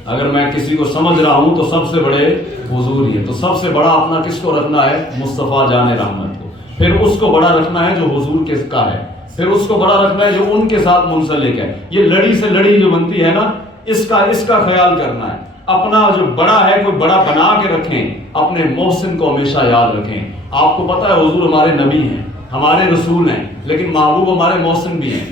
اگر میں کسی کو سمجھ رہا ہوں تو سب سے بڑے حضور ہی ہیں۔ تو سب سے بڑا اپنا کس کو رکھنا ہے؟ مصطفیٰ جان رحمت کو۔ پھر اس کو بڑا رکھنا ہے جو حضور کے کا ہے، پھر اس کو بڑا رکھنا ہے جو ان کے ساتھ منسلک ہے۔ یہ لڑی سے لڑی جو بنتی ہے نا، اس کا خیال کرنا ہے۔ اپنا جو بڑا ہے کوئی بڑا بنا کے رکھیں، اپنے محسن کو ہمیشہ یاد رکھیں۔ آپ کو پتا ہے حضور ہمارے نبی ہیں، ہمارے رسول ہیں، لیکن محبوب ہمارے محسن بھی ہیں،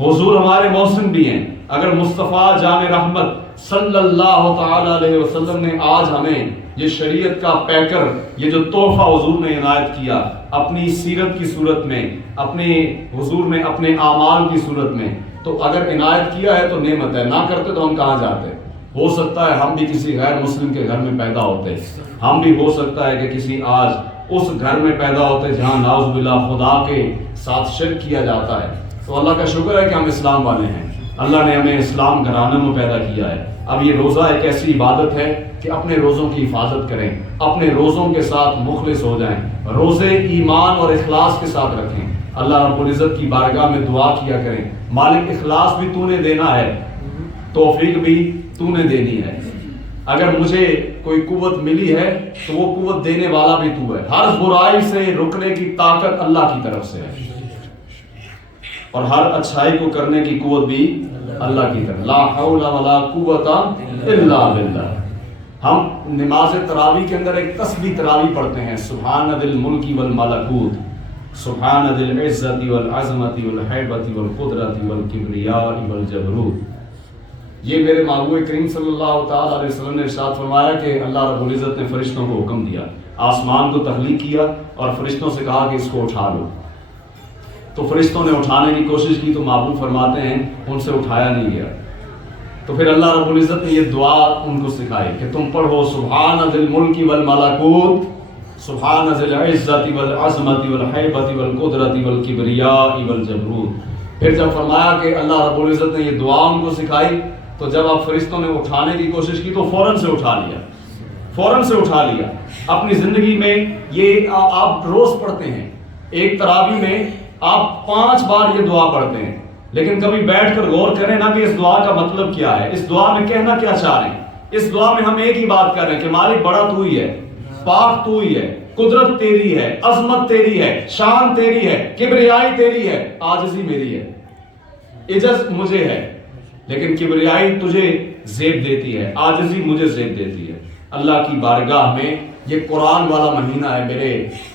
حضور ہمارے محسن بھی ہیں۔ اگر مصطفیٰ جان رحمت صلی اللہ تعالی علیہ وسلم نے آج ہمیں یہ شریعت کا پیکر، یہ جو تحفہ حضور نے عنایت کیا اپنی سیرت کی صورت میں، اپنے حضور نے اپنے اعمال کی صورت میں، تو اگر عنایت کیا ہے تو نعمت ہے، نہ کرتے تو ہم کہاں جاتے؟ ہو سکتا ہے ہم بھی کسی غیر مسلم کے گھر میں پیدا ہوتے، ہم بھی ہو سکتا ہے کہ کسی آج اس گھر میں پیدا ہوتے جہاں نعوذ باللہ خدا کے ساتھ شرک کیا جاتا ہے۔ تو اللہ کا شکر ہے کہ ہم اسلام والے ہیں، اللہ نے ہمیں اسلام گھرانے میں پیدا کیا ہے۔ اب یہ روزہ ایک ایسی عبادت ہے کہ اپنے روزوں کی حفاظت کریں، اپنے روزوں کے ساتھ مخلص ہو جائیں، روزے ایمان اور اخلاص کے ساتھ رکھیں۔ اللہ رب العزت کی بارگاہ میں دعا کیا کریں، مالک اخلاص بھی تو نے دینا ہے، توفیق بھی تو نے دینی ہے۔ اگر مجھے کوئی قوت ملی ہے تو وہ قوت دینے والا بھی تو ہے، ہر برائی سے رکنے کی طاقت اللہ کی طرف سے ہے، اور ہر اچھائی کو کرنے کی قوت بھی اللہ کی طرف۔ لا حول ولا قوت الا باللہ۔ ہم نماز تراویح کے اندر ایک تسبیح تراویح پڑھتے ہیں، سبحان ذی الملک والملکوت، سبحان ذی العزت والعظمت والہیبت والقدرت والکبریاء والجبروت۔ یہ میرے محبوب کریم صلی اللہ تعالی علیہ وسلم نے ارشاد فرمایا کہ اللہ رب العزت نے فرشتوں کو حکم دیا، آسمان کو تخلیق کیا اور فرشتوں سے کہا کہ اس کو اٹھا لو، تو فرشتوں نے اٹھانے کی کوشش کی تو محبوب فرماتے ہیں ان سے اٹھایا نہیں گیا، تو پھر اللہ رب العزت نے یہ دعا ان کو سکھائی کہ تم پڑھو سبحان ذی الملک والملکوت، سبحان ذی العزت والعظمت والہیبت والقدرت والکبریاء والجبروت۔ پھر جب فرمایا کہ اللہ رب العزت نے یہ دعا ان کو سکھائی تو جب آپ فرشتوں نے اٹھانے کی کوشش کی تو فوراً سے اٹھا لیا، فوراً سے اٹھا لیا۔ اپنی زندگی میں یہ آپ روز پڑھتے ہیں، ایک تراویح میں آپ 5 بار یہ دعا پڑھتے ہیں، لیکن کبھی بیٹھ کر غور کریں نا کہ اس دعا کا مطلب کیا ہے، اس دعا میں کہنا کیا چاہ رہے ہیں۔ اس دعا میں ہم ایک ہی بات کر رہے ہیں کہ مالک بڑا تو ہی ہے، پاک تو ہی ہے، قدرت تیری ہے، عظمت تیری ہے، شان تیری ہے، کبریائی تیری ہے، عاجزی میری ہے، عجز مجھے ہے، لیکن کبریائی تجھے زیب دیتی ہے، عاجزی مجھے زیب دیتی ہے۔ اللہ کی بارگاہ میں یہ قرآن والا مہینہ ہے، میرے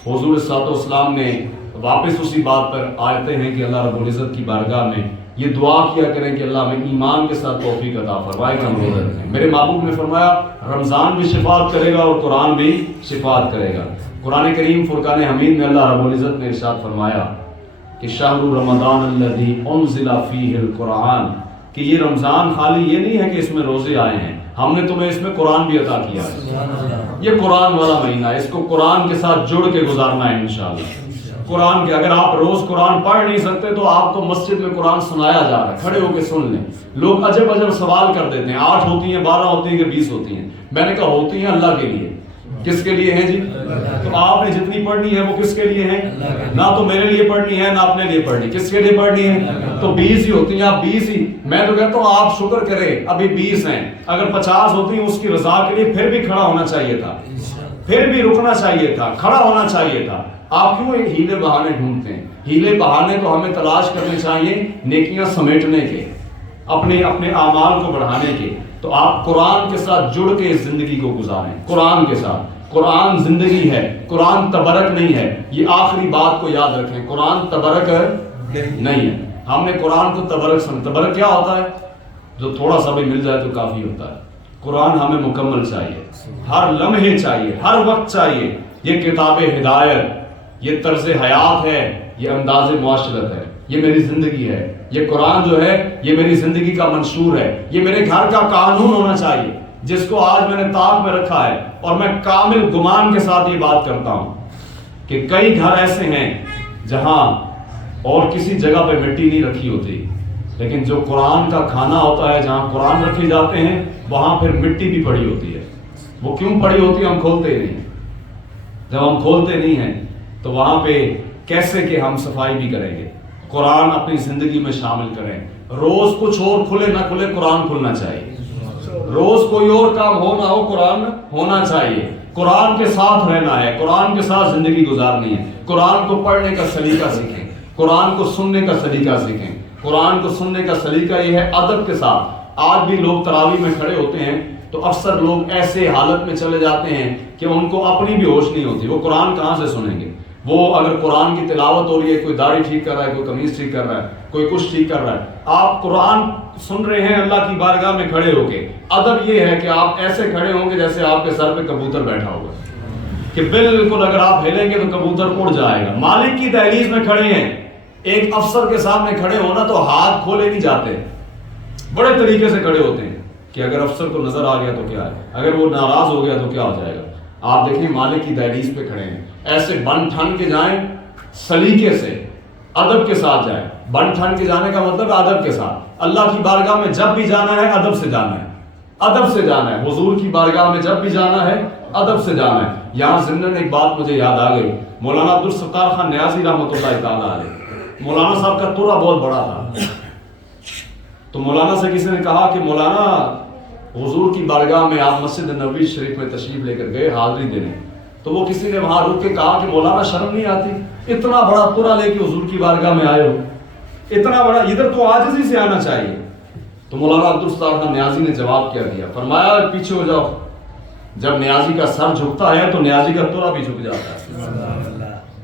حضور صلی اللہ علیہ وسلم نے واپس اسی بات پر آتے ہیں کہ اللہ رب العزت کی بارگاہ میں یہ دعا کیا کریں کہ اللہ میں ایمان کے ساتھ توفیق عطا فرمائے کہ ہم روزہ رکھیں۔ میرے محبوب نے فرمایا رمضان بھی شفاعت کرے گا اور قرآن بھی شفاعت کرے گا۔ قرآن کریم فرقان حمید میں اللہ رب العزت نے ارشاد فرمایا کہ شہر رمضان الذی انزل فیہ القرآن، کہ یہ رمضان خالی یہ نہیں ہے کہ اس میں روزے آئے ہیں، ہم نے تمہیں اس میں قرآن بھی عطا کیا ہے۔ یہ قرآن والا مہینہ ہے، اس کو قرآن کے ساتھ جڑ کے گزارنا ہے انشاءاللہ۔ قرآن کے اگر آپ روز قرآن پڑھ نہیں سکتے تو آپ کو مسجد میں قرآن سنایا جا رہا ہے، کھڑے ہو کے سن لیں۔ لوگ عجب عجب سوال کر دیتے ہیں، 8 ہوتی ہیں، 12 ہوتی ہیں کہ 20 ہوتی ہیں؟ میں نے کہا ہوتی ہیں اللہ کے لیے۔ کس کے لیے ہیں جی؟ تو آپ نے جتنی پڑھنی ہے وہ کس کے لیے ہیں؟ نہ تو میرے لیے پڑھنی ہے نہ اپنے لیے پڑھنی، کس کے لیے پڑھنی ہے؟ تو 20 ہی ہوتی ہیں، آپ 20 ہی۔ میں تو کہتا ہوں آپ شکر کریں ابھی 20 ہیں، اگر 50 ہوتی ہیں اس کی رضا کے لیے پھر بھی کھڑا ہونا چاہیے تھا، پھر بھی رکنا چاہیے تھا، کھڑا ہونا چاہیے تھا۔ آپ کیوں ہیلے بہانے ڈھونڈتے ہیں؟ ہیلے بہانے تو ہمیں تلاش کرنے چاہیے نیکیاں سمیٹنے کے، اپنے اعمال کو بڑھانے کے۔ تو آپ قرآن کے ساتھ جڑ کے اس زندگی کو گزاریں، قرآن کے ساتھ۔ قرآن زندگی ہے، قرآن تبرک نہیں ہے، یہ آخری بات کو یاد رکھیں، قرآن تبرک نہیں ہے۔ ہم نے قرآن کو تبرک سمجھا، تبرک کیا ہوتا ہے؟ جو تھوڑا سا بھی مل جائے تو کافی ہوتا ہے۔ قرآن ہمیں مکمل چاہیے، ہر لمحے چاہیے، ہر وقت چاہیے۔ یہ کتاب ہدایت، یہ طرز حیات ہے، یہ انداز معاشرت ہے، یہ میری زندگی ہے۔ یہ قرآن جو ہے یہ میری زندگی کا منشور ہے، یہ میرے گھر کا قانون ہونا چاہیے، جس کو آج میں نے طاق میں رکھا ہے۔ اور میں کامل گمان کے ساتھ یہ بات کرتا ہوں کہ کئی گھر ایسے ہیں جہاں اور کسی جگہ پہ مٹی نہیں رکھی ہوتی، لیکن جو قرآن کا کھانا ہوتا ہے، جہاں قرآن رکھے جاتے ہیں وہاں پھر مٹی بھی پڑی ہوتی ہے۔ وہ کیوں پڑی ہوتی ہے؟ ہم کھولتے نہیں۔ جب ہم کھولتے نہیں ہیں تو وہاں پہ کیسے کہ ہم صفائی بھی کریں گے؟ قرآن اپنی زندگی میں شامل کریں۔ روز کچھ اور کھلے نہ کھلے قرآن کھلنا چاہیے، روز کوئی اور کام ہو نہ ہو قرآن ہونا چاہیے۔ قرآن کے ساتھ رہنا ہے، قرآن کے ساتھ زندگی گزارنی ہے۔ قرآن کو پڑھنے کا سلیقہ سیکھیں، قرآن کو سننے کا سلیقہ سیکھیں۔ قرآن کو سننے کا سلیقہ یہ ہے ادب کے ساتھ۔ آج بھی لوگ تراویح میں کھڑے ہوتے ہیں تو اکثر لوگ ایسے حالت میں چلے جاتے ہیں کہ ان کو اپنی بھی ہوش نہیں ہوتی، وہ قرآن کہاں سے سنیں گے؟ وہ اگر قرآن کی تلاوت ہو رہی ہے، کوئی داڑھی ٹھیک کر رہا ہے، کوئی قمیض ٹھیک کر رہا ہے، کوئی کچھ ٹھیک کر رہا ہے، آپ قرآن سن رہے ہیں اللہ کی بارگاہ میں کھڑے ہو کے۔ ادب یہ ہے کہ آپ ایسے کھڑے ہوں گے جیسے آپ کے سر پہ کبوتر بیٹھا ہوگا، کہ بالکل اگر آپ ہلیں گے تو کبوتر اڑ جائے گا۔ مالک کی دہلیز میں کھڑے ہیں، ایک افسر کے سامنے کھڑے ہونا تو ہاتھ کھولے نہیں جاتے، بڑے طریقے سے کھڑے ہوتے ہیں کہ اگر افسر کو نظر آ گیا تو کیا ہے، اگر وہ ناراض ہو گیا تو کیا ہو جائے گا۔ آپ دیکھیں مالک کی دہلیز پہ کھڑے ہیں، ایسے بن ٹھن کے جائیں، سلیقے سے ادب کے ساتھ جائیں۔ بن ٹھن کے جانے کا مطلب ادب کے ساتھ۔ اللہ کی بارگاہ میں جب بھی جانا ہے ادب سے جانا ہے، ادب سے جانا ہے۔ حضور کی بارگاہ میں جب بھی جانا ہے ادب سے جانا ہے۔ یہاں ضمن ایک بات مجھے یاد آ گئی، مولانا عبدالستار خان نیازی رحمۃ اللہ تعالیٰ علیہ مولانا صاحب کا تورا بہت بڑا تھا. تو مولانا سے کسی نے کہا کہ مولانا حضور کی بارگاہ میں آپ مسجد نبوی شریف میں تشریف لے کر گئے حاضری دینے. تو وہ کسی نے وہاں رک کے کہا کہ مولانا شرم نہیں آتی اتنا بڑا تورا لے کے حضور کی بارگاہ میں آئے ہو, اتنا بڑا, ادھر تو عاجزی سے آنا چاہیے. تو مولانا عبدالستار نیازی نے جواب کیا دیا, فرمایا پیچھے ہو جاؤ. جب نیازی کا سر جھکتا ہے تو نیازی کا تورا بھی جھک جاتا ہے.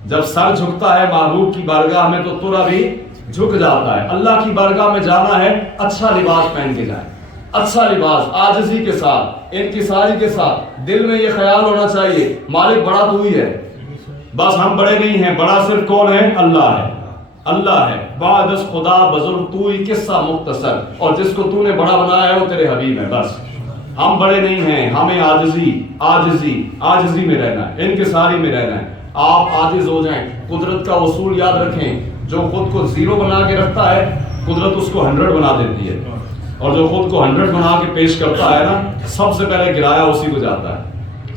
جب سر جھکتا ہے محبوب کی بارگاہ میں تو تورا بھی جھک جاتا ہے. اللہ کی بارگاہ میں جانا ہے اچھا لباس پہن کے جائیں, اچھا لباس, عاجزی کے ساتھ, انکساری کے ساتھ. دل میں یہ خیال ہونا چاہیے مالک بڑا تو ہی ہے, بس ہم بڑے نہیں ہیں, بڑا صرف کون ہے؟ اللہ ہے. اللہ ہے. بعد از خدا بزرگ تو ہی قصہ مختصر, اور جس کو تو نے بڑا بنایا ہے وہ تیرے حبیب ہے. بس ہم بڑے نہیں ہیں, ہمیں عاجزی میں رہنا ہے, انکساری میں رہنا ہے. آپ عاجز ہو جائیں. قدرت کا اصول یاد رکھیں, جو خود کو زیرو بنا کے رکھتا ہے قدرت اس کو 100 بنا دیتی ہے, اور جو خود کو 100 بنا کے پیش کرتا ہے نا, سب سے پہلے گرایا اسی کو جاتا ہے,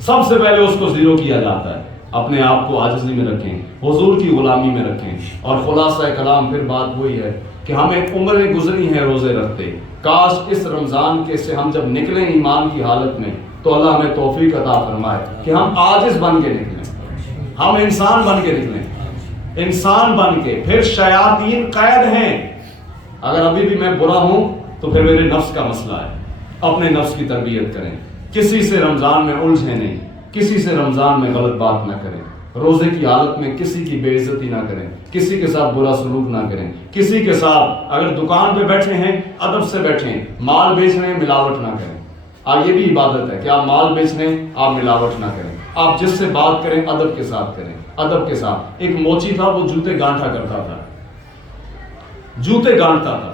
سب سے پہلے اس کو زیرو کیا جاتا ہے. اپنے آپ کو عاجزی میں رکھیں, حضور کی غلامی میں رکھیں. اور خلاصہ کلام پھر بات وہی ہے کہ ہمیں عمریں گزری ہیں روزے رکھتے. کاش اس رمضان کے سے ہم جب نکلیں ایمان کی حالت میں تو اللہ ہمیں توفیق عطا فرمائے کہ ہم عاجز بن کے نکلیں, ہم انسان بن کے نکلیں. انسان بن کے پھر شیاطین قید ہیں. اگر ابھی بھی میں برا ہوں تو پھر میرے نفس کا مسئلہ ہے. اپنے نفس کی تربیت کریں, کسی سے رمضان میں الجھیں نہیں, کسی سے رمضان میں غلط بات نہ کریں, روزے کی حالت میں کسی کی بے عزتی نہ کریں, کسی کے ساتھ برا سلوک نہ کریں, کسی کے ساتھ اگر دکان پہ بیٹھے ہیں ادب سے بیٹھیں, مال بیچ رہے ہیں ملاوٹ نہ کریں. یہ بھی عبادت ہے کہ آپ مال بیچ رہے ہیں آپ ملاوٹ نہ کریں. آپ جس سے بات کریں ادب کے ساتھ کریں, ادب کے ساتھ. ایک موچی تھا وہ جوتے گانٹھا کرتا تھا, جوتے گانٹتا تھا.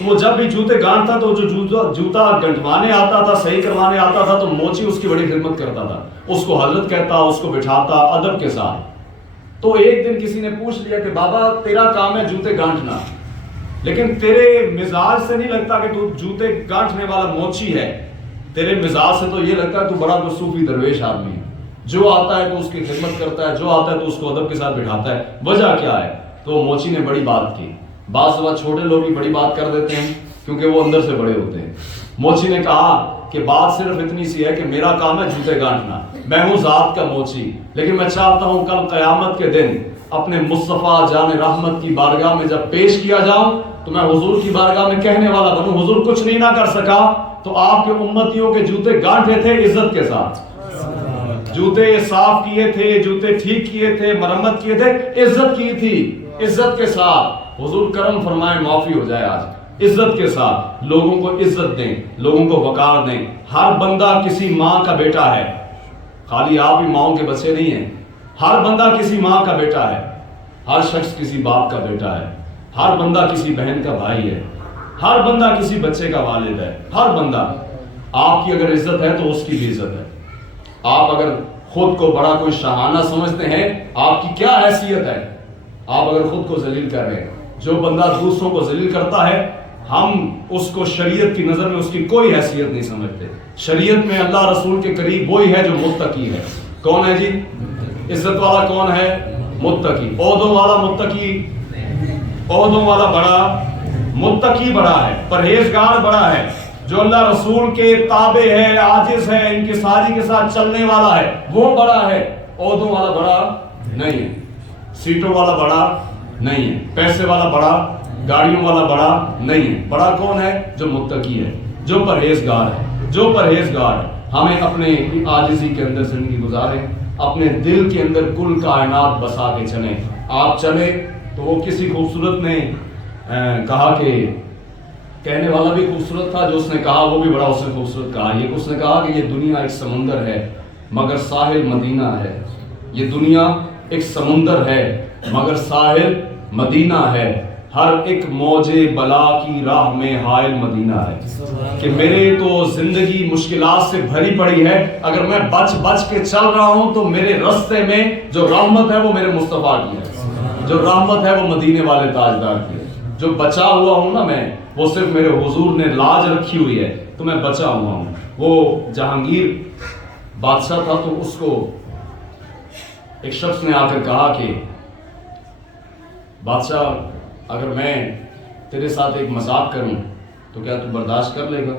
وہ جب بھی جوتے گانٹتا تو جو جوتا گنٹوانے آتا تھا, صحیح کروانے آتا تھا, تو موچی اس کی بڑی خدمت کرتا تھا, اس کو حضرت کہتا, اس کو بٹھاتا ادب کے ساتھ. تو ایک دن کسی نے پوچھ لیا کہ بابا تیرا کام ہے جوتے گانٹنا, لیکن تیرے مزاج سے نہیں لگتا کہ تو جوتے گانٹنے والا موچی ہے. تیرے مزاج سے تو یہ لگتا ہے تو بڑا تو صوفی درویش آدمی ہے, جو آتا ہے تو اس کی خدمت کرتا ہے, جو آتا ہے تو اس کو ادب کے ساتھ بٹھاتا ہے. وجہ کیا ہے؟ تو موچی نے بڑی بات کی. بعض صبح چھوٹے لوگ بھی بڑی بات کر دیتے ہیں کیونکہ وہ اندر سے بڑے ہوتے ہیں. موچی نے کہا کہ بات صرف اتنی سی ہے کہ میرا کام ہے جوتے گانٹنا, میں ہوں ذات کا موچی, لیکن میں چاہتا ہوں کل قیامت کے دن اپنے مصطفیٰ جان رحمت کی بارگاہ میں جب پیش کیا جاؤں تو میں حضور کی بارگاہ میں کہنے والا بنوں, حضور کچھ نہیں نہ کر سکا تو آپ کے امتیوں کے جوتے گانٹے تھے عزت کے ساتھ, جوتے صاف کیے تھے, جوتے ٹھیک کیے تھے, مرمت کیے تھے, عزت کی تھی, عزت کے ساتھ. حضور کرم فرمائے معافی ہو جائے آج. عزت کے ساتھ لوگوں کو عزت دیں, لوگوں کو وقار دیں. ہر بندہ کسی ماں کا بیٹا ہے, خالی آپ ہی ماؤں کے بچے نہیں ہیں. ہر بندہ کسی ماں کا بیٹا ہے, ہر شخص کسی باپ کا بیٹا ہے, ہر بندہ کسی بہن کا بھائی ہے, ہر بندہ کسی بچے کا والد ہے, ہر بندہ. آپ کی اگر عزت ہے تو اس کی بھی عزت ہے. آپ اگر خود کو بڑا کوئی شاہانہ سمجھتے ہیں, آپ کی کیا حیثیت ہے؟ آپ اگر خود کو ذلیل کر رہے ہیں, جو بندہ دوسروں کو ذلیل کرتا ہے ہم اس کو شریعت کی نظر میں اس کی کوئی حیثیت نہیں سمجھتے. شریعت میں اللہ رسول کے قریب وہی ہے جو متقی ہے. کون ہے جی؟ عزت والا کون ہے؟ متقی. عہدوں والا متقی, عہدوں والا بڑا, متقی بڑا ہے, پرہیزگار بڑا ہے, جو اللہ رسول کے تابع ہے, عاجز ہے, انکساری کے ساتھ چلنے والا ہے, وہ بڑا ہے. عہدوں والا بڑا نہیں ہے, سیٹوں والا بڑا نہیں ہے, پیسے والا بڑا, گاڑیوں والا بڑا نہیں ہے. بڑا کون ہے؟ جو متقی ہے, جو پرہیزگار ہے, جو پرہیزگار ہے. ہمیں اپنے عاجزی کے اندر زندگی گزاریں, اپنے دل کے اندر کل کائنات بسا کے چلیں. آپ چلے تو وہ کسی خوبصورت نے کہا کہ کہنے والا بھی خوبصورت تھا, جو اس نے کہا وہ بھی بڑا اس نے خوبصورت کہا. یہ اس نے کہا کہ یہ دنیا ایک سمندر ہے مگر ساحل مدینہ ہے. یہ دنیا ایک سمندر ہے مگر ساحل مدینہ ہے. ہر ایک موج بلا کی راہ میں حائل مدینہ ہے. کہ میرے تو زندگی مشکلات سے بھری پڑی ہے, اگر میں بچ بچ کے چل رہا ہوں تو میرے رستے میں جو رحمت ہے وہ میرے مصطفیٰ کی ہے, جو رحمت ہے وہ مدینے والے تاجدار کی ہے. جو بچا ہوا ہوں نا میں, وہ صرف میرے حضور نے لاج رکھی ہوئی ہے تو میں بچا ہوا ہوں. وہ جہانگیر بادشاہ تھا تو اس کو ایک شخص نے آ کر کہا کہ بادشاہ اگر میں تیرے ساتھ ایک مذاق کروں تو کیا تو برداشت کر لے گا؟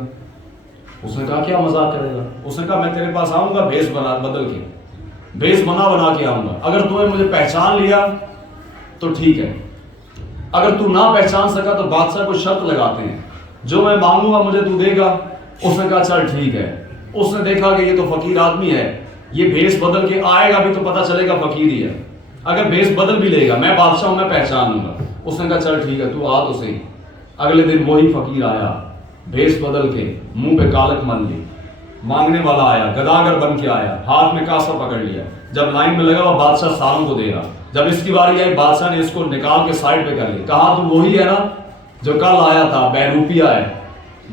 اس نے کہا کیا مذاق کرے گا؟ اس نے کہا میں تیرے پاس آؤں گا بھیس بدل کے، بھیس بنا کے آؤں گا، اگر تو نے مجھے پہچان لیا تو ٹھیک ہے، اگر تو نہ پہچان سکا تو بادشاہ کو شرط لگاتے ہیں، جو میں مانگوں گا مجھے تو دے گا۔ اس نے کہا چل ٹھیک ہے۔ اس نے دیکھا کہ یہ تو فقیر آدمی ہے، یہ بھیس بدل کے آئے گا بھی تو پتہ چلے گا فقیر ہی ہے، اگر بھیس بدل بھی لے گا میں بادشاہ ہوں میں پہچان لوں گا۔ اس نے کہا چل ٹھیک ہے تو آ تو صحیح۔ اگلے دن وہی فقیر آیا بھیس بدل کے، منہ پہ کالک مل لی، مانگنے والا آیا گداگر بن کے آیا، ہاتھ میں کاسا پکڑ لیا، جب لائن میں لگا وہ بادشاہ سالوں کو دے رہا، جب اس کی باری آئی بادشاہ نے اس کو نکال کے سائڈ پہ کر لی، کہا تو وہی ہے نا جو کل آیا تھا، بہروپیہ ہے،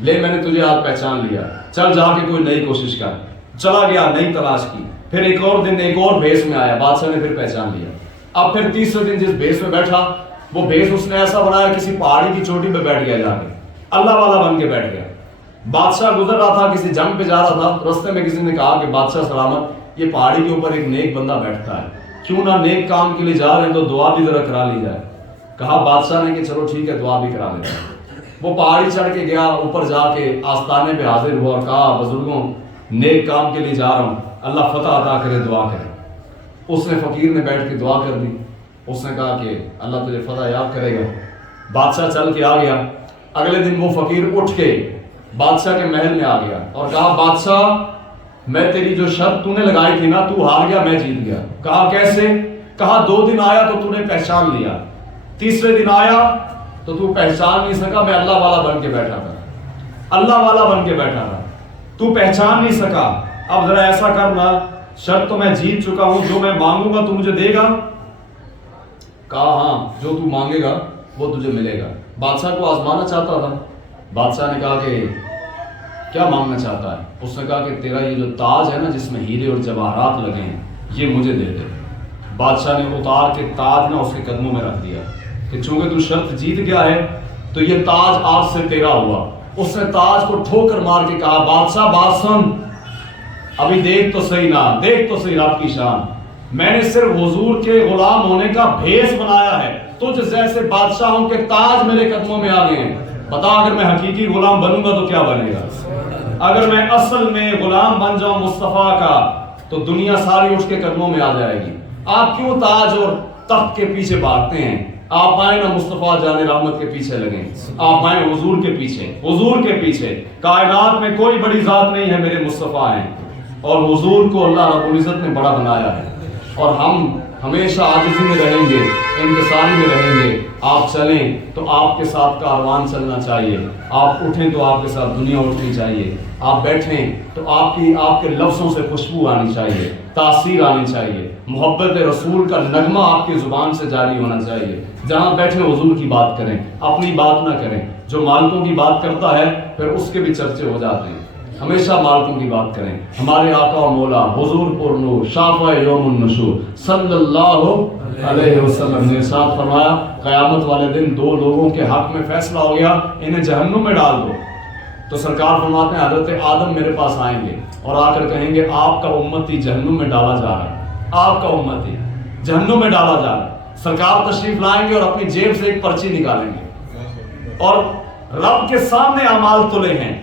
لے میں نے تجھے آج پہچان لیا، چل جا کے کوئی نئی کوشش کر۔ چلا گیا، نئی تلاش کی، پھر ایک اور دن ایک اور بھیس میں آیا، بادشاہ نے پھر پہچان لیا۔ اب پھر تیسرے دن جس بھیس میں بیٹھا وہ بھیس اس نے ایسا بنایا کسی پہاڑی کی چوٹی پہ بیٹھ گیا، جا کے اللہ والا بن کے بیٹھ گیا۔ بادشاہ گزر رہا تھا، کسی جنگ پہ جا رہا تھا، رستے میں کسی نے کہا کہ بادشاہ سلامت، یہ پہاڑی کے اوپر ایک نیک بندہ بیٹھتا ہے، کیوں نہ نیک کام کے لیے جا رہے ہیں تو دعا بھی ذرا کرا لی جائے۔ کہا بادشاہ نے کہ چلو ٹھیک ہے دعا بھی کرا لیتے ہیں۔ وہ پہاڑی چڑھ کے گیا، اوپر جا کے آستانے پہ حاضر ہوا اور کہا بزرگوں نیک کام کے لیے جا رہا ہوں، اللہ فتح عطا کرے، دعا کرے۔ اس نے فقیر نے بیٹھ کے دعا کر دی، اس نے کہا کہ اللہ تجھے فتح یاب کرے گا۔ بادشاہ چل کے آ گیا، اگلے دن وہ فقیر اٹھ کے بادشاہ کے محل میں آ گیا اور کہا بادشاہ میں تیری جو شرط تو نے لگائی تھی نا، تو ہار گیا میں جیت گیا۔ کہا کیسے؟ کہا 2 دن آیا تو نے پہچان لیا، تیسرے دن آیا تو پہچان نہیں سکا، میں اللہ والا بن کے بیٹھا تھا، اللہ والا بن کے بیٹھا تھا، تو پہچان نہیں سکا۔ اب ذرا ایسا کرنا، شرط تو میں جیت چکا ہوں، جو میں مانگوں گا تو مجھے دے گا؟ کہا ہاں جو تو مانگے گا وہ تجھے ملے گا۔ بادشاہ کو آزمانا چاہتا تھا۔ بادشاہ نے کہا کہ کیا مانگنا چاہتا ہے؟ اس نے کہا کہ تیرا یہ جو تاج ہے نا جس میں ہیرے اور جواہرات لگے ہیں یہ مجھے دے دے۔ بادشاہ نے اتار کے تاج نہ اس کے قدموں میں رکھ دیا کہ چونکہ تو شرط جیت گیا ہے تو یہ تاج آج سے تیرا ہوا۔ اس نے تاج کو ٹھوکر مار کے کہا بادشاہ بات سن، ابھی دیکھ تو صحیح نا، دیکھ تو صحیح رب کی شان، میں نے صرف حضور کے غلام ہونے کا بھیس بنایا ہے، تجھ جیسے بادشاہوں کے تاج میرے قدموں میں آ گئے ہیں، بتا اگر میں حقیقی غلام بنوں گا تو کیا بنے گا؟ اگر میں اصل میں غلام بن جاؤں مصطفیٰ کا تو دنیا ساری اٹھ کے قدموں میں آ جائے گی۔ آپ کیوں تاج اور تخت کے پیچھے بھاگتے ہیں؟ آپ آئیں نا مصطفیٰ جان رحمت کے پیچھے لگیں، آپ آئیں حضور کے پیچھے، حضور کے پیچھے۔ کائنات میں کوئی بڑی ذات نہیں ہے، میرے مصطفیٰ ہیں، اور حضور کو اللہ رب العزت نے بڑا بنایا ہے، اور ہم ہمیشہ عاجزی میں رہیں گے، انکساری میں رہیں گے۔ آپ چلیں تو آپ کے ساتھ کاروان چلنا چاہیے، آپ اٹھیں تو آپ کے ساتھ دنیا اٹھنی چاہیے، آپ بیٹھیں تو آپ کے لفظوں سے خوشبو آنی چاہیے، تاثیر آنی چاہیے، محبت رسول کا نغمہ آپ کی زبان سے جاری ہونا چاہیے۔ جہاں بیٹھیں حضور کی بات کریں، اپنی بات نہ کریں۔ جو مالکوں کی بات کرتا ہے پھر اس کے بھی چرچے ہو جاتے ہیں، ہمیشہ مالکوں کی بات کریں۔ ہمارے آقا و مولا حضور پر نور شافع یوم النشور صلی اللہ علیہ وسلم نے ارشاد فرمایا قیامت والے دن 2 لوگوں کے حق میں فیصلہ ہو گیا، انہیں جہنم میں ڈال دو، تو سرکار فرماتے ہیں حضرت آدم میرے پاس آئیں گے اور آ کر کہیں گے آپ کا امتی جہنم میں ڈالا جا رہا ہے، آپ کا امتی جہنم میں ڈالا جا رہا ہے۔ سرکار تشریف لائیں گے اور اپنی جیب سے ایک پرچی نکالیں گے اور رب کے سامنے اعمال تلے ہیں،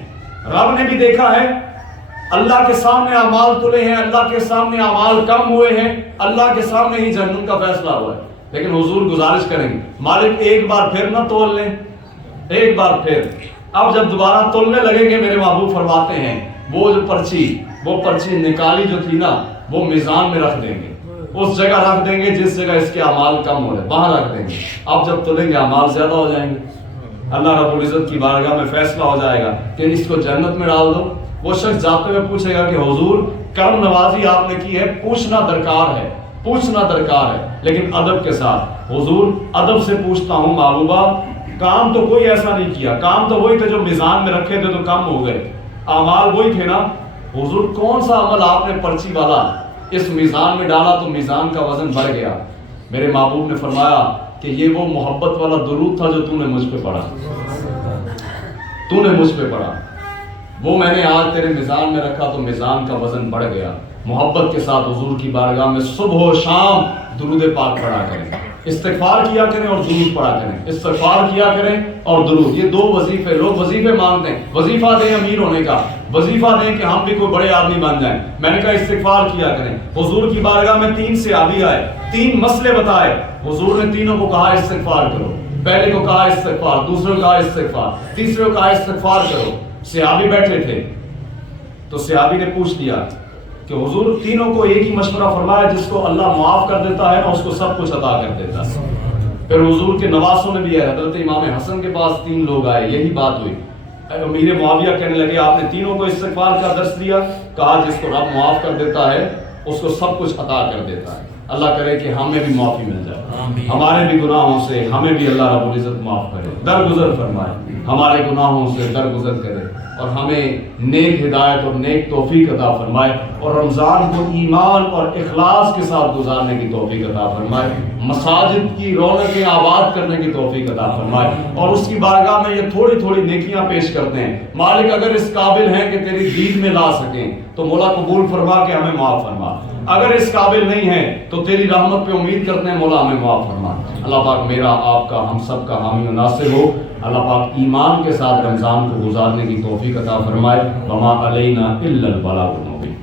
رب نے بھی دیکھا ہے، اللہ کے سامنے اعمال تلے ہیں، اللہ کے سامنے اعمال کم ہوئے ہیں، اللہ کے سامنے ہی جہنم کا فیصلہ ہوا ہے، لیکن حضور گزارش کریں گے مالک ایک بار پھر نہ تول لیں، ایک بار پھر۔ اب جب دوبارہ تولنے لگیں گے میرے محبوب فرماتے ہیں وہ پرچی نکالی جو تھی نا وہ میزان میں رکھ دیں گے، اس جگہ رکھ دیں گے جس جگہ اس کے اعمال کم ہو رہے وہاں رکھ دیں گے۔ اب جب تولیں گے اعمال زیادہ ہو جائیں گے، اللہ رب العزت کی بارگاہ میں فیصلہ ہو جائے گا کہ اس کو جنت میں ڈال دو۔ وہ شخص جاتے ہوئے پوچھے گا کہ حضور کرم نوازی آپ نے کی ہے، پوچھنا درکار ہے، پوچھنا درکار ہے، لیکن ادب کے ساتھ۔ حضور ادب سے پوچھتا ہوں محبوبہ، کام تو کوئی ایسا نہیں کیا، کام تو وہی تھے جو میزان میں رکھے تھے تو کم ہو گئے، اعمال وہی تھے نا۔ حضور کون سا عمل آپ نے پرچی والا اس میزان میں ڈالا تو میزان کا وزن بڑھ گیا؟ میرے محبوب نے فرمایا کہ یہ وہ محبت والا درود تھا جو تو نے مجھ پہ پڑھا، تو نے مجھ پہ پڑھا، وہ میں نے آج تیرے میزان میں رکھا تو میزان کا وزن بڑھ گیا۔ محبت کے ساتھ حضور کی بارگاہ میں صبح و شام درود پاک پڑھا کریں۔ استغفار کیا کریں اور درود پڑھا کریں، استغفار کیا کریں اور درود، یہ دو وظیفے، لوگ وظیفے مانگتے ہیں، وظیفہ دیں امیر ہونے کا، وظیفہ دیں کہ ہم بھی کوئی بڑے آدمی بن جائیں۔ میں نے کہا استغفار کیا کریں۔ حضور کی بارگاہ میں 3 صحابی آئے، 3 مسئلے بتائے، حضور نے تینوں کو کہا استغفار کرو، پہلے کو کہا استغفار، دوسرے کو کہا استغفار، تیسرے کو کہا استغفار کرو۔ صحابی بیٹھے تھے تو صحابی نے پوچھ لیا کہ حضور تینوں کو ایک ہی مشورہ فرمایا، جس کو اللہ معاف کر دیتا ہے نا اس کو سب کچھ عطا کر دیتا ہے۔ پھر حضور کے نواسوں میں بھی ہے، حضرت امام حسن کے پاس 3 لوگ آئے، یہی بات ہوئی، امیر معاویہ کہنے لگے آپ نے تینوں کو استغفار کا درس دیا، کہا جس کو رب معاف کر دیتا ہے اس کو سب کچھ عطا کر دیتا ہے۔ اللہ کرے کہ ہمیں بھی معافی مل جائے، ہمارے بھی گناہوں سے ہمیں بھی اللہ رب العزت معاف کرے، درگزر فرمائے، ہمارے گناہوں سے درگزر کرے اور ہمیں نیک ہدایت اور نیک توفیق عطا فرمائے، اور رمضان کو ایمان اور اخلاص کے ساتھ گزارنے کی توفیق عطا فرمائے، مساجد کی رونقیں آباد کرنے کی توفیق عطا فرمائے، اور اس کی بارگاہ میں یہ تھوڑی تھوڑی نیکیاں پیش کرتے ہیں، مالک اگر اس قابل ہیں کہ تیری دید میں لا سکیں تو مولا قبول فرما کے ہمیں معاف فرما، اگر اس قابل نہیں ہے تو تیری رحمت پہ امید کرتے ہیں، مولا ہمیں معاف فرما۔ اللہ پاک میرا، آپ کا، ہم سب کا حامی و ناصر ہو۔ اللہ پاک ایمان کے ساتھ رمضان کو گزارنے کی توفیق عطا فرمائے۔ وما علینا الا البلاغ المبین۔